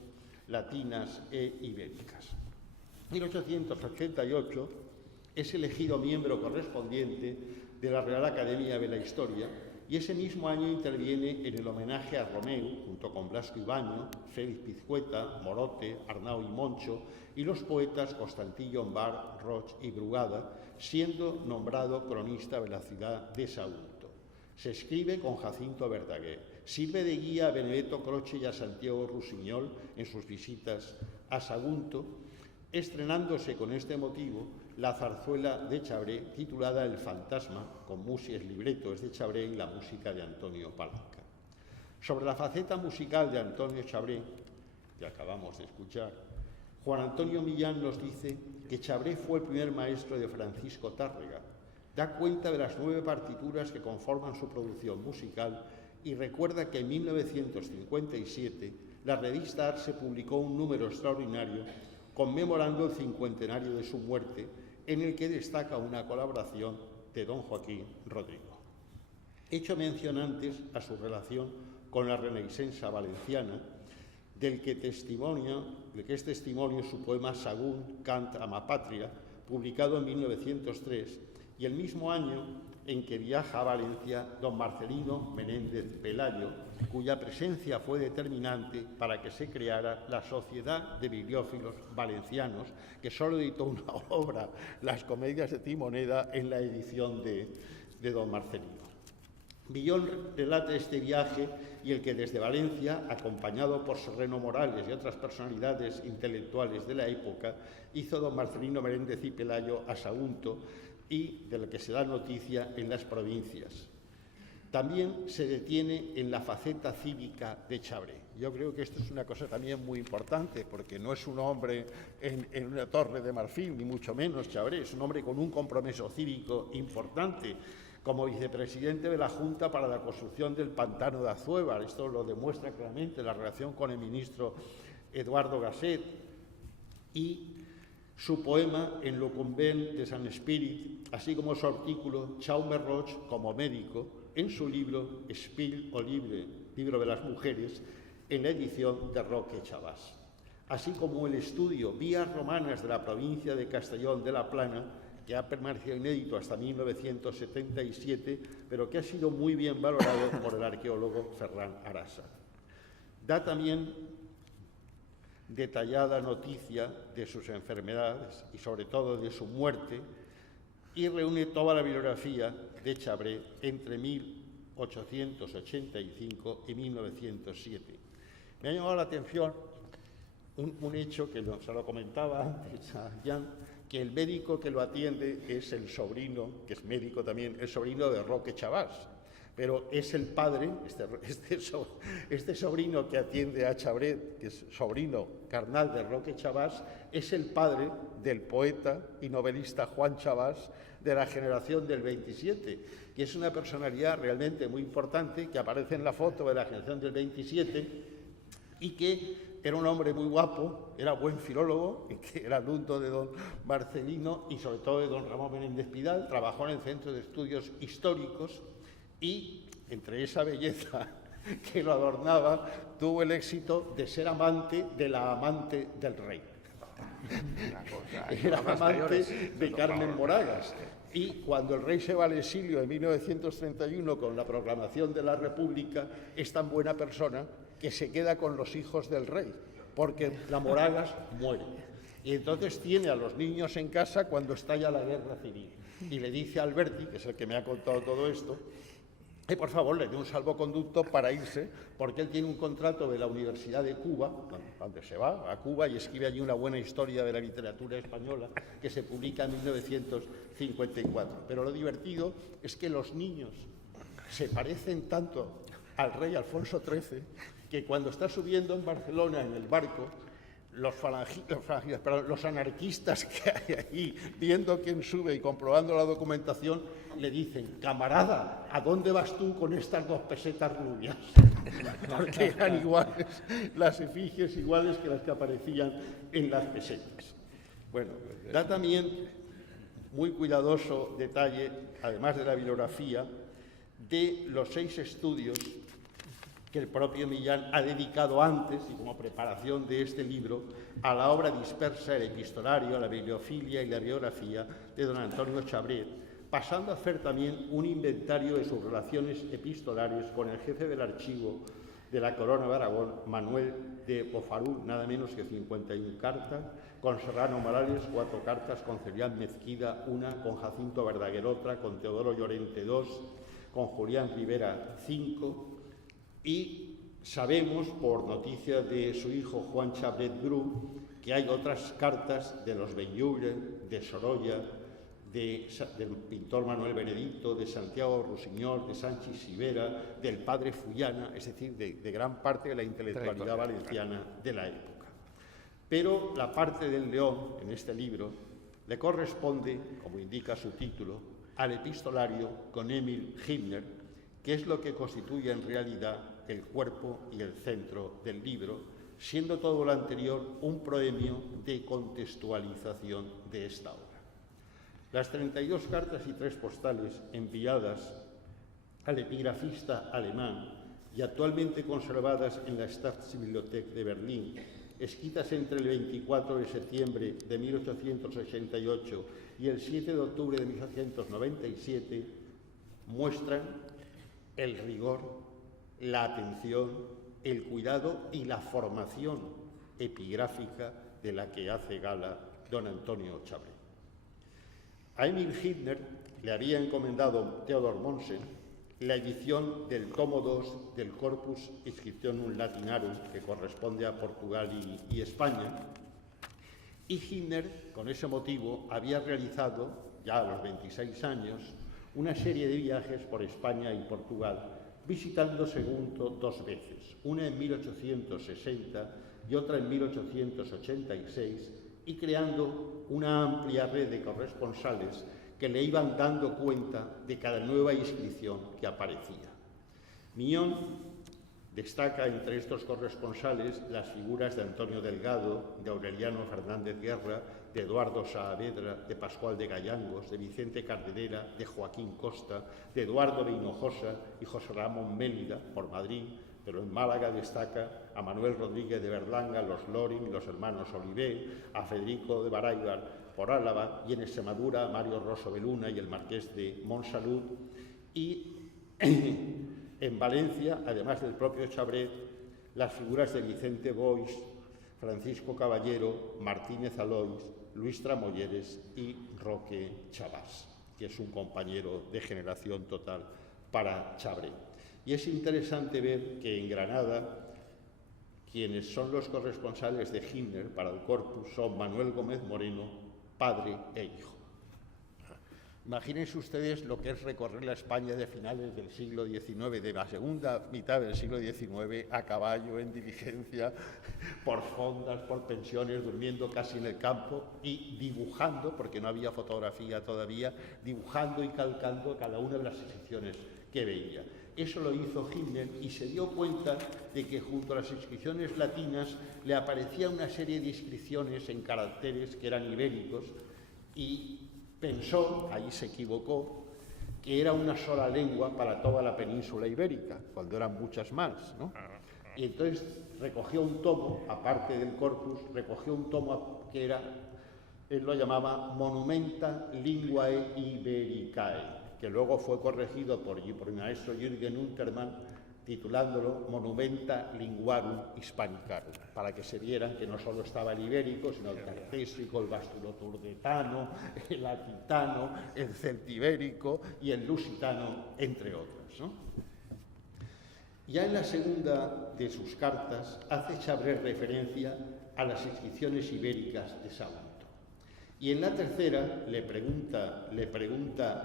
latinas e ibéricas. En 1888 es elegido miembro correspondiente de la Real Academia de la Historia y ese mismo año interviene en el homenaje a Romeu, junto con Blasco Ibaño, Félix Pizcueta, Morote, Arnau y Moncho, y los poetas Constantillo Ombar, Roch y Brugada, siendo nombrado cronista de la ciudad de Sagunto. Se escribe con Jacinto Verdaguer. Sirve de guía a Benedetto Croce y a Santiago Rusiñol en sus visitas a Sagunto, estrenándose con este motivo la zarzuela de Chabré titulada El Fantasma, con musias libretos de Chabré y la música de Antonio Palanca. Sobre la faceta musical de Antonio Chabré, que acabamos de escuchar, Juan Antonio Millán nos dice que Chabré fue el primer maestro de Francisco Tárrega, da cuenta de las 9 partituras que conforman su producción musical y recuerda que en 1957 la revista Arce publicó un número extraordinario conmemorando el 50enario de su muerte, en el que destaca una colaboración de don Joaquín Rodrigo. Hecho mención antes a su relación con la Renaixença valenciana, del que es testimonio su poema Sagún, Cant a ma Patria, publicado en 1903, y el mismo año en que viaja a Valencia don Marcelino Menéndez Pelayo, cuya presencia fue determinante para que se creara la Sociedad de Bibliófilos Valencianos, que solo editó una obra, Las Comedias de Timoneda, en la edición de don Marcelino. Villón relata este viaje y el que desde Valencia, acompañado por Serreno Morales y otras personalidades intelectuales de la época, hizo don Marcelino Menéndez y Pelayo a Sagunto, y de lo que se da noticia en las provincias. También se detiene en la faceta cívica de Chabré. Yo creo que esto es una cosa también muy importante, porque no es un hombre en una torre de marfil, ni mucho menos Chabré, es un hombre con un compromiso cívico importante, como vicepresidente de la Junta para la construcción del pantano de Azuévar. Esto lo demuestra claramente la relación con el ministro Eduardo Gasset, y su poema En lo convent de Sant Espírit, así como su artículo Jaume Roig como médico, en su libro Espill o Libre, libro de las mujeres, en la edición de Roque Chabás, así como el estudio Vías Romanas de la provincia de Castellón de la Plana, que ha permanecido inédito hasta 1977, pero que ha sido muy bien valorado por el arqueólogo Ferran Arasa. Da también detallada noticia de sus enfermedades y sobre todo de su muerte, y reúne toda la bibliografía de Chabré entre 1885 y 1907. Me ha llamado la atención un hecho que se lo comentaba antes a Jan, que el médico que lo atiende es el sobrino, que es médico también, el sobrino de Roque Chabás, pero es el padre, este sobrino que atiende a Chabret, que es sobrino carnal de Roque Chabás, es el padre del poeta y novelista Juan Chabás, de la generación del 27, que es una personalidad realmente muy importante, que aparece en la foto de la generación del 27 y que era un hombre muy guapo, era buen filólogo, que era alumno de don Marcelino y sobre todo de don Ramón Menéndez Pidal, trabajó en el Centro de Estudios Históricos y, entre esa belleza que lo adornaba, tuvo el éxito de ser amante de la amante del rey. Era amante de Carmen Moragas. Y cuando el rey se va al exilio en 1931 con la proclamación de la República, es tan buena persona que se queda con los hijos del rey, porque la Moragas muere. Y entonces tiene a los niños en casa cuando estalla la guerra civil. Y le dice a Alberti, que es el que me ha contado todo esto, que por favor le dé un salvoconducto para irse, porque él tiene un contrato de la Universidad de Cuba, donde se va a Cuba y escribe allí una buena historia de la literatura española que se publica en 1954. Pero lo divertido es que los niños se parecen tanto al rey Alfonso XIII que cuando está subiendo en Barcelona en el barco, los anarquistas que hay allí, viendo quién sube y comprobando la documentación, le dicen: camarada, ¿a dónde vas tú con estas 2 pesetas rubias? Porque eran iguales, las efigies iguales que las que aparecían en las pesetas. Bueno, da también muy cuidadoso detalle, además de la bibliografía, de los 6 estudios que el propio Millán ha dedicado antes, y como preparación de este libro, a la obra dispersa, el epistolario, a la bibliofilia y la biografía de don Antonio Chabret, pasando a hacer también un inventario de sus relaciones epistolares con el jefe del archivo de la Corona de Aragón, Manuel de Bofarul, nada menos que 51 cartas, con Serrano Morales 4 cartas, con Cebrián Mezquida 1, con Jacinto Verdaguer otra, con Teodoro Llorente 2, con Julián Rivera 5, y sabemos, por noticia de su hijo Juan Chabret Bru, que hay otras cartas de los Benlluren, de Sorolla, del pintor Manuel Benedicto, de Santiago Rusiñol, de Sánchez Sivera, del padre Fullana, es decir, de gran parte de la intelectualidad valenciana de la época. Pero la parte del León, en este libro, le corresponde, como indica su título, al epistolario con Emil Himner, que es lo que constituye en realidad el cuerpo y el centro del libro, siendo todo lo anterior un proemio de contextualización de esta obra. Las 32 cartas y 3 postales enviadas al epigrafista alemán y actualmente conservadas en la Staatsbibliothek de Berlín, escritas entre el 24 de septiembre de 1888 y el 7 de octubre de 1897, muestran el rigor, la atención, el cuidado y la formación epigráfica de la que hace gala don Antonio Chabret. A Emil Himner le había encomendado Theodor Mommsen la edición del tomo 2 del Corpus Inscriptionum Latinarum, que corresponde a Portugal y España, y Himner, con ese motivo, había realizado, ya a los 26 años, una serie de viajes por España y Portugal, visitando Sagunto 2 veces, una en 1860 y otra en 1886, y creando una amplia red de corresponsales que le iban dando cuenta de cada nueva inscripción que aparecía. Millón destaca entre estos corresponsales las figuras de Antonio Delgado, de Aureliano Fernández Guerra, de Eduardo Saavedra, de Pascual de Gallangos, de Vicente Cardenera, de Joaquín Costa, de Eduardo de Hinojosa y José Ramón Mélida, por Madrid, pero en Málaga destaca a Manuel Rodríguez de Berlanga, los Loring, los hermanos Olivé, a Federico de Baraybar por Álava, y en Extremadura a Mario Rosso Beluna y el marqués de Montsalud, y en Valencia, además del propio Chabret, las figuras de Vicente Boix, Francisco Caballero, Martínez Alois, Luis Tramolleres y Roque Chavás, que es un compañero de generación total para Chabret. Y es interesante ver que en Granada quienes son los corresponsales de Hitler para el Corpus son Manuel Gómez Moreno, padre e hijo. Imagínense ustedes lo que es recorrer la España de finales del siglo XIX, de la segunda mitad del siglo XIX, a caballo, en diligencia, por fondas, por pensiones, durmiendo casi en el campo y dibujando, porque no había fotografía todavía, dibujando y calcando cada una de las inscripciones que veía. Eso lo hizo Hitler y se dio cuenta de que junto a las inscripciones latinas le aparecía una serie de inscripciones en caracteres que eran ibéricos y pensó, ahí se equivocó, que era una sola lengua para toda la península ibérica, cuando eran muchas más, ¿no? Y entonces recogió un tomo, aparte del Corpus, recogió un tomo que era, él lo llamaba Monumenta Linguae Ibericae, que luego fue corregido por el maestro Jürgen Untermann, titulándolo Monumenta Linguarum Hispanicarum, para que se vieran que no solo estaba el ibérico, sino el tartésico, el basturoturdetano, el aquitano, el celtibérico y el lusitano, entre otros, ¿no? Ya en la segunda de sus cartas hace Chabret referencia a las inscripciones ibéricas de Sagunto. Y en la tercera le pregunta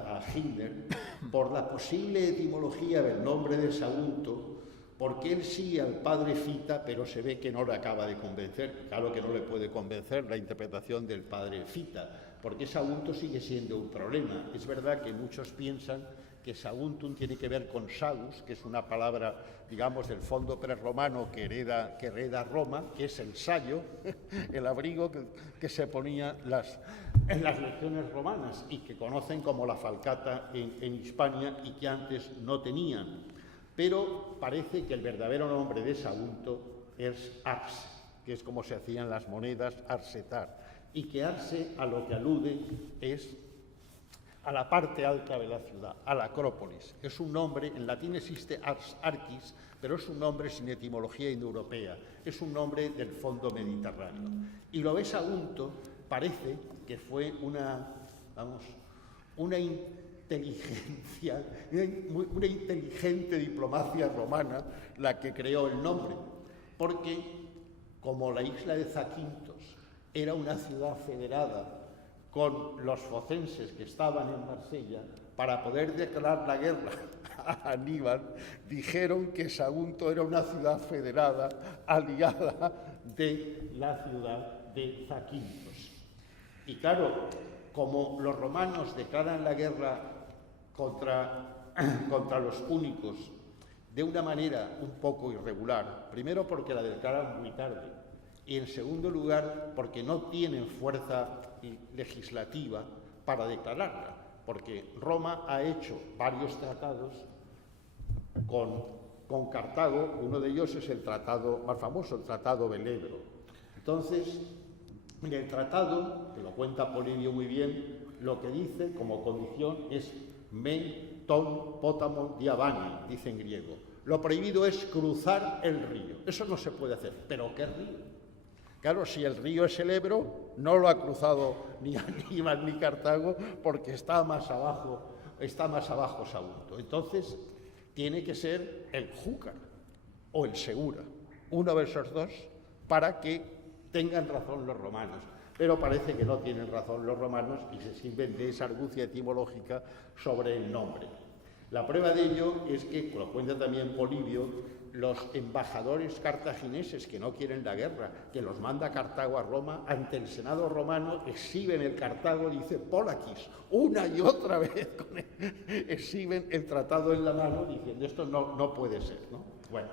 a Hitler por la posible etimología del nombre de Sagunto, porque él sigue al padre Fita, pero se ve que no le acaba de convencer. Claro que no le puede convencer la interpretación del padre Fita, porque Sagunto sigue siendo un problema. Es verdad que muchos piensan que Saguntum tiene que ver con salus, que es una palabra, digamos, del fondo prerromano que hereda Roma, que es el sayo, el abrigo que se ponía en las legiones romanas y que conocen como la falcata en Hispania y que antes no tenían. Pero parece que el verdadero nombre de Sagunto es Arse, que es como se hacían las monedas, arsetar, y que Arse a lo que alude es a la parte alta de la ciudad, a la Acrópolis. Es un nombre, en latín existe ars arcis, pero es un nombre sin etimología indoeuropea, es un nombre del fondo mediterráneo. Y lo de Sagunto parece que fue una inteligente diplomacia romana la que creó el nombre, porque como la isla de Zakynthos era una ciudad federada con los focenses que estaban en Marsella, para poder declarar la guerra a Aníbal, dijeron que Sagunto era una ciudad federada aliada de la ciudad de Zakynthos. Y claro, como los romanos declaran la guerra contra los púnicos de una manera un poco irregular, primero porque la declaran muy tarde, y en segundo lugar porque no tienen fuerza legislativa para declararla, porque Roma ha hecho varios tratados con Cartago. Uno de ellos es el tratado más famoso, el Tratado del Ebro. Entonces, en el tratado, que lo cuenta Polibio muy bien, lo que dice como condición es men ton potamon diabani, dice en griego. Lo prohibido es cruzar el río. Eso no se puede hacer. ¿Pero qué río? Claro, si el río es el Ebro, no lo ha cruzado ni Aníbal ni Cartago, porque está más abajo Sagunto. Entonces, tiene que ser el Júcar o el Segura, uno de esos dos, para que tengan razón los romanos. Pero parece que no tienen razón los romanos y se sirven de esa argucia etimológica sobre el nombre. La prueba de ello es que, lo cuenta también Polibio, los embajadores cartagineses que no quieren la guerra, que los manda Cartago a Roma, ante el Senado romano exhiben el Cartago, dice Polakis, una y otra vez exhiben el tratado en la mano diciendo esto no puede ser, ¿no? Bueno,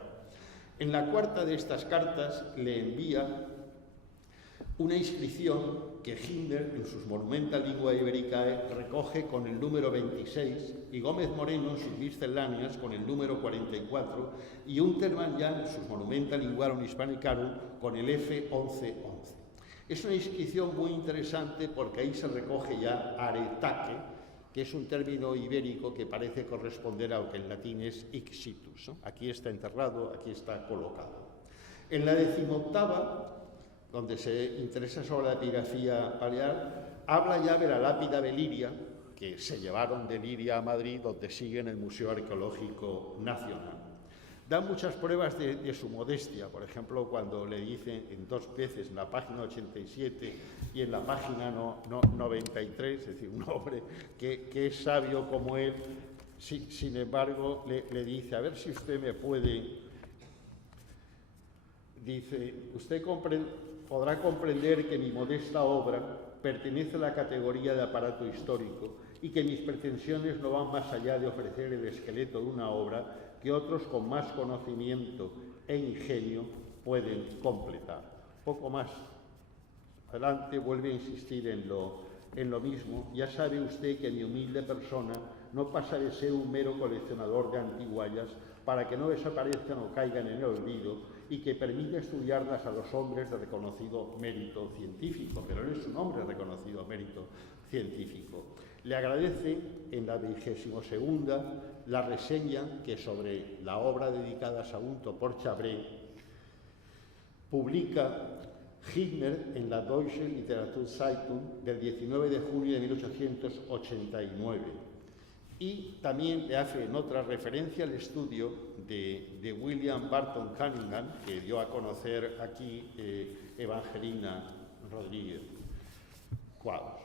en la cuarta de estas cartas le envía Una inscripción que Hitler, en sus Monumenta Lingua Ibericae, recoge con el número 26 y Gómez Moreno en sus Misceláneas con el número 44 y Untermann ya en sus Monumenta Linguarum Hispanicarum con el F1111. Es una inscripción muy interesante porque ahí se recoge ya aretaque, que es un término ibérico que parece corresponder a lo que en latín es ixitus, ¿no? Aquí está enterrado, aquí está colocado. En la 18ª, donde se interesa sobre la epigrafía balear, habla ya de la lápida de Liria, que se llevaron de Liria a Madrid, donde sigue en el Museo Arqueológico Nacional. Da muchas pruebas de su modestia, por ejemplo, cuando le dicen en dos veces, en la página 87 y en la página 93, es decir, un hombre que es sabio como él, sin embargo, le dice, a ver si usted me puede, dice, usted podrá comprender que mi modesta obra pertenece a la categoría de aparato histórico y que mis pretensiones no van más allá de ofrecer el esqueleto de una obra que otros con más conocimiento e ingenio pueden completar. Poco más adelante vuelve a insistir en lo mismo. Ya sabe usted que mi humilde persona no pasa de ser un mero coleccionador de antiguallas para que no desaparezcan o caigan en el olvido y que permite estudiarlas a los hombres de reconocido mérito científico, pero él es un hombre de reconocido mérito científico. Le agradece en la 22ª la reseña que sobre la obra dedicada a Sagunto por Chabré publica Hitler en la Deutsche Literaturzeitung del 19 de junio de 1889. Y también le hace en otra referencia al estudio de William Barton Cunningham, que dio a conocer aquí Evangelina Rodríguez Cuadros.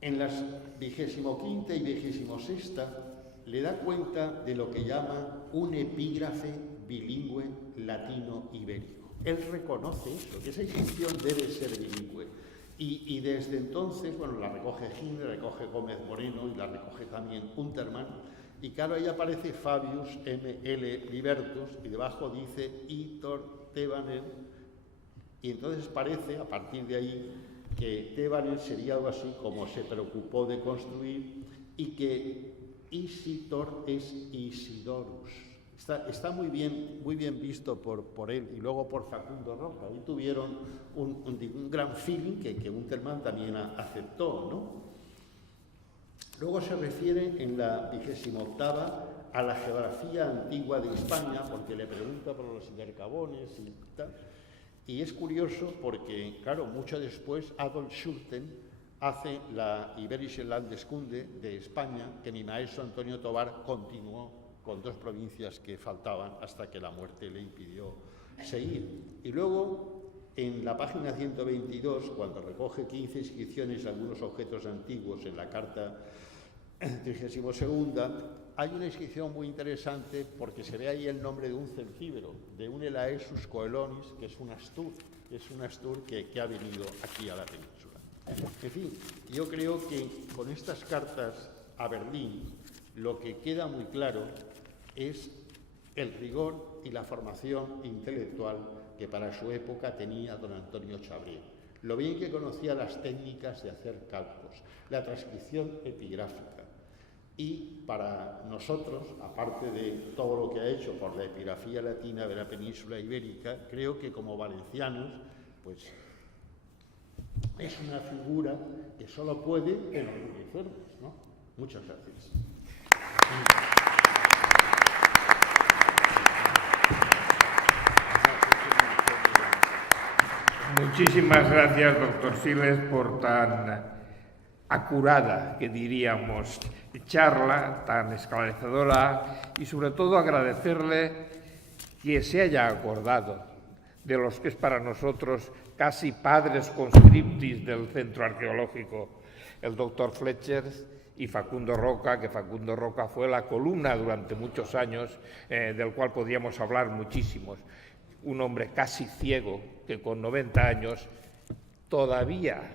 En las 25ª y 26ª le da cuenta de lo que llama un epígrafe bilingüe latino-ibérico. Él reconoce eso, que esa inscripción debe ser bilingüe. Y desde entonces, bueno, la recoge Hitler, recoge Gómez Moreno y la recoge también Untermann. Y claro, ahí aparece Fabius M.L. Libertus y debajo dice Itor Tebanen. Y entonces parece, a partir de ahí, que Tebanen sería algo así como se preocupó de construir y que Isitor es Isidorus. Está muy bien visto por él y luego por Facundo Roca. Ahí tuvieron un gran feeling que Untermann también aceptó, ¿no? Luego se refiere en la 28ª a la geografía antigua de España, porque le pregunta por los intercabones y tal. Y es curioso porque, claro, mucho después Adolf Schurten hace la Iberische Landeskunde de España, que mi maestro Antonio Tobar continuó con dos provincias que faltaban hasta que la muerte le impidió seguir. Y luego, en la página 122, cuando recoge 15 inscripciones de algunos objetos antiguos en la carta 32ª, hay una inscripción muy interesante porque se ve ahí el nombre de un celtíbero, de un Elaesus Coelonis, que es un astur que ha venido aquí a la península. En fin, yo creo que con estas cartas a Berlín lo que queda muy claro es el rigor y la formación intelectual que para su época tenía don Antonio Chabré, lo bien que conocía las técnicas de hacer cálculos, la transcripción epigráfica. Y para nosotros, aparte de todo lo que ha hecho por la epigrafía latina de la península ibérica, creo que como valencianos, pues es una figura que solo puede enorgullecernos, ¿no? Muchas gracias. Muchísimas gracias, doctor Siles, por tan acurada, que diríamos, charla, tan esclarecedora, y sobre todo agradecerle que se haya acordado de los que es para nosotros casi padres conscriptis del centro arqueológico, el doctor Fletcher y Facundo Roca, que Facundo Roca fue la columna durante muchos años, del cual podíamos hablar muchísimos. Un hombre casi ciego que con 90 años todavía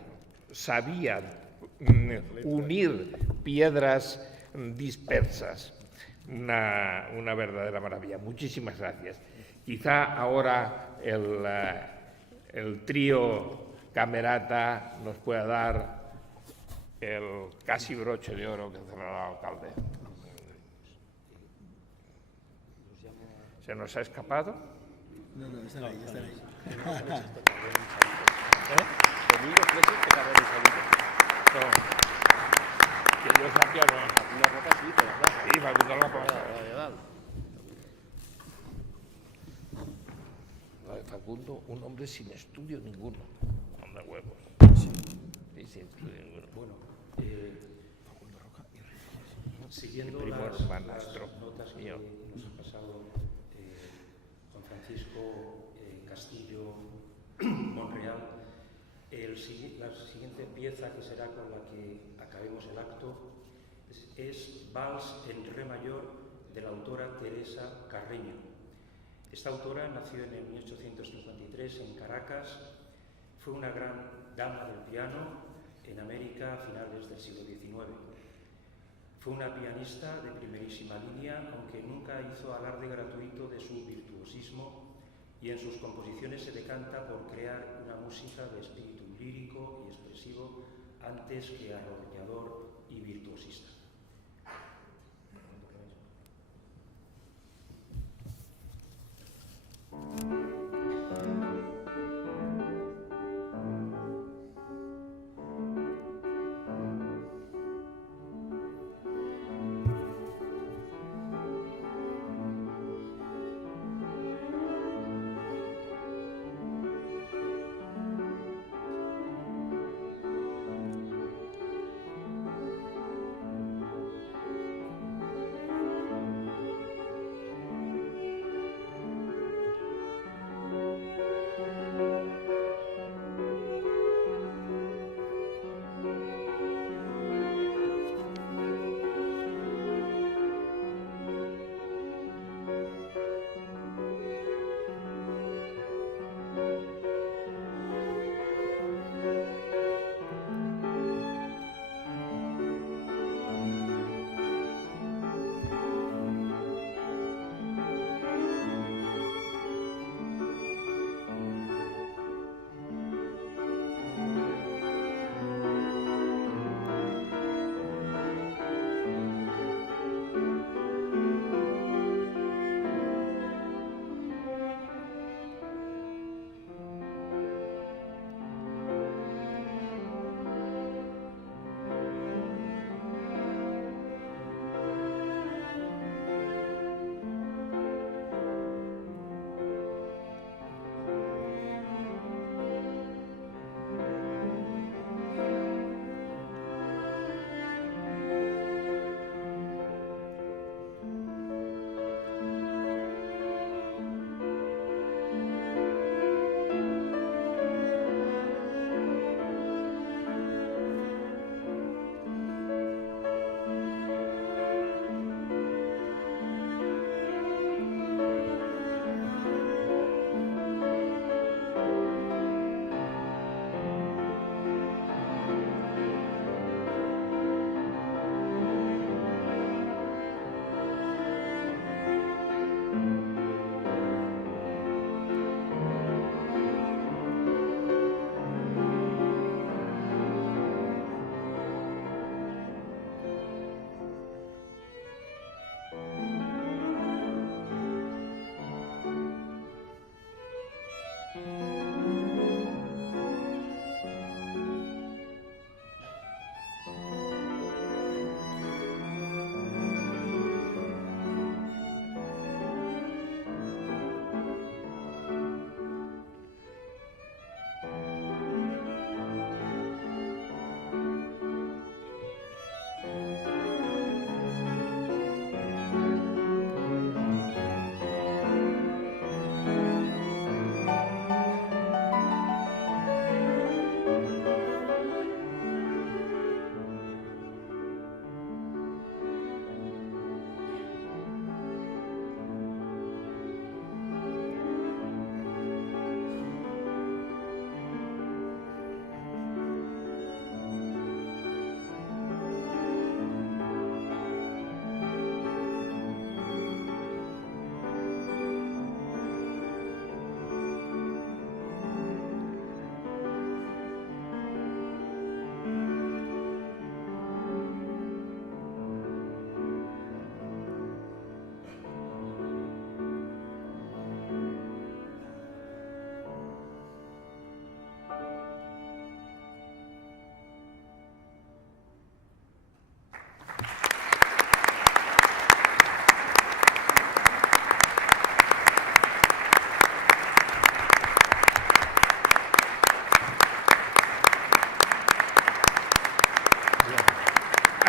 sabía unir piedras dispersas. una verdadera maravilla. Muchísimas gracias. Quizá ahora el trío Camerata nos pueda dar el casi broche de oro que cerrará el alcalde. ¿Se nos ha escapado? No, están ahí, están ahí. Domingo 13 que carrera de salida. Que yo sabía no. Una ropa sí, pero verdad. Sí, Facundo Roca. Facundo, un hombre sin estudio ninguno. Anda huevos. Sí, sin estudio ninguno. Bueno, Facundo Roca y siguiendo primo las hermanastro notas que mío. nos ha pasado Juan Francisco Castillo Monreal, la siguiente pieza que será con la que acabemos el acto es Vals en Re mayor de la autora Teresa Carreño. Esta autora nació en el 1853 en Caracas, fue una gran dama del piano en América a finales del siglo XIX. Fue una pianista de primerísima línea, aunque nunca hizo alarde gratuito de su virtuosismo, y en sus composiciones se decanta por crear una música de espíritu lírico y expresivo antes que arrollador y virtuosista.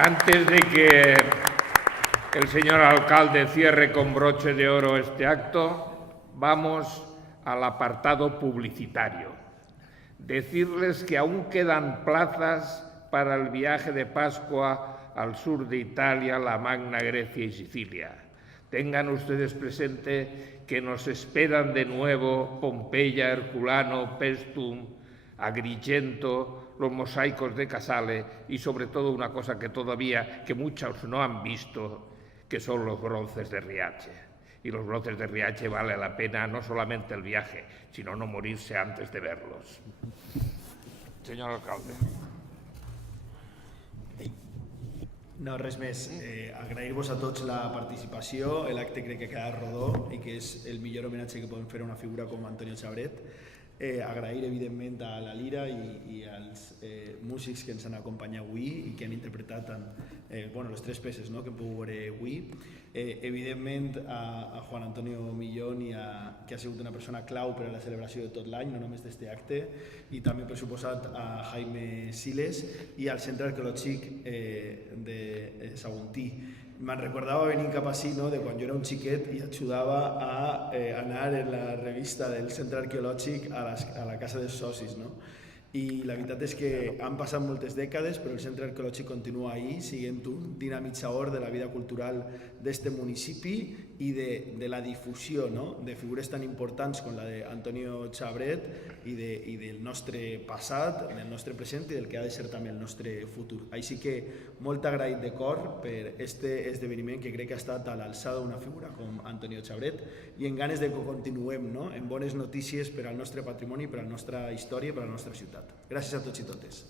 Antes de que el señor alcalde cierre con broche de oro este acto, vamos al apartado publicitario. Decirles que aún quedan plazas para el viaje de Pascua al sur de Italia, la Magna Grecia y Sicilia. Tengan ustedes presente que nos esperan de nuevo Pompeya, Herculano, Paestum, Agrigento, los mosaicos de Casale y sobre todo una cosa que muchos no han visto, que son los bronces de Riace. Y los bronces de Riace vale la pena no solamente el viaje, sino no morirse antes de verlos. Señor alcalde. No, res més. Agrair-vos a tots la participació. L'acte crec que queda rodó i que és el millor homenatge que podem fer a una figura com Antonio Chabret. Agrair, evidentment, a la Lira i als músics que ens han acompanyat avui i que han interpretat les tres peces que hem pogut veure avui. Evidentment, a Juan Antonio Millón, que ha sigut una persona clau per a la celebració de tot l'any, no només d'aquest acte, i també, per suposat, a Jaime Siles i al Centre Arqueològic de Saguntí. Me'n recordava venint cap així, de quan jo era un xiquet i ajudava a anar en la revista del Centre Arqueològic a la casa dels socis. I la veritat és que han passat moltes dècades, però el Centre Arqueològic continua ahí, sent un dinamitzador de la vida cultural d'este municipi i de la difusió de figures tan importants com la d'Antonio Chabret i del nostre passat, del nostre present i del que ha de ser també el nostre futur. Així que molt agraït de cor per aquest esdeveniment que crec que ha estat a l'alçada d'una figura com Antonio Chabret i en ganes de que continuem en bones notícies per al nostre patrimoni, per a la nostra història i per a la nostra ciutat. Gràcies a tots i totes.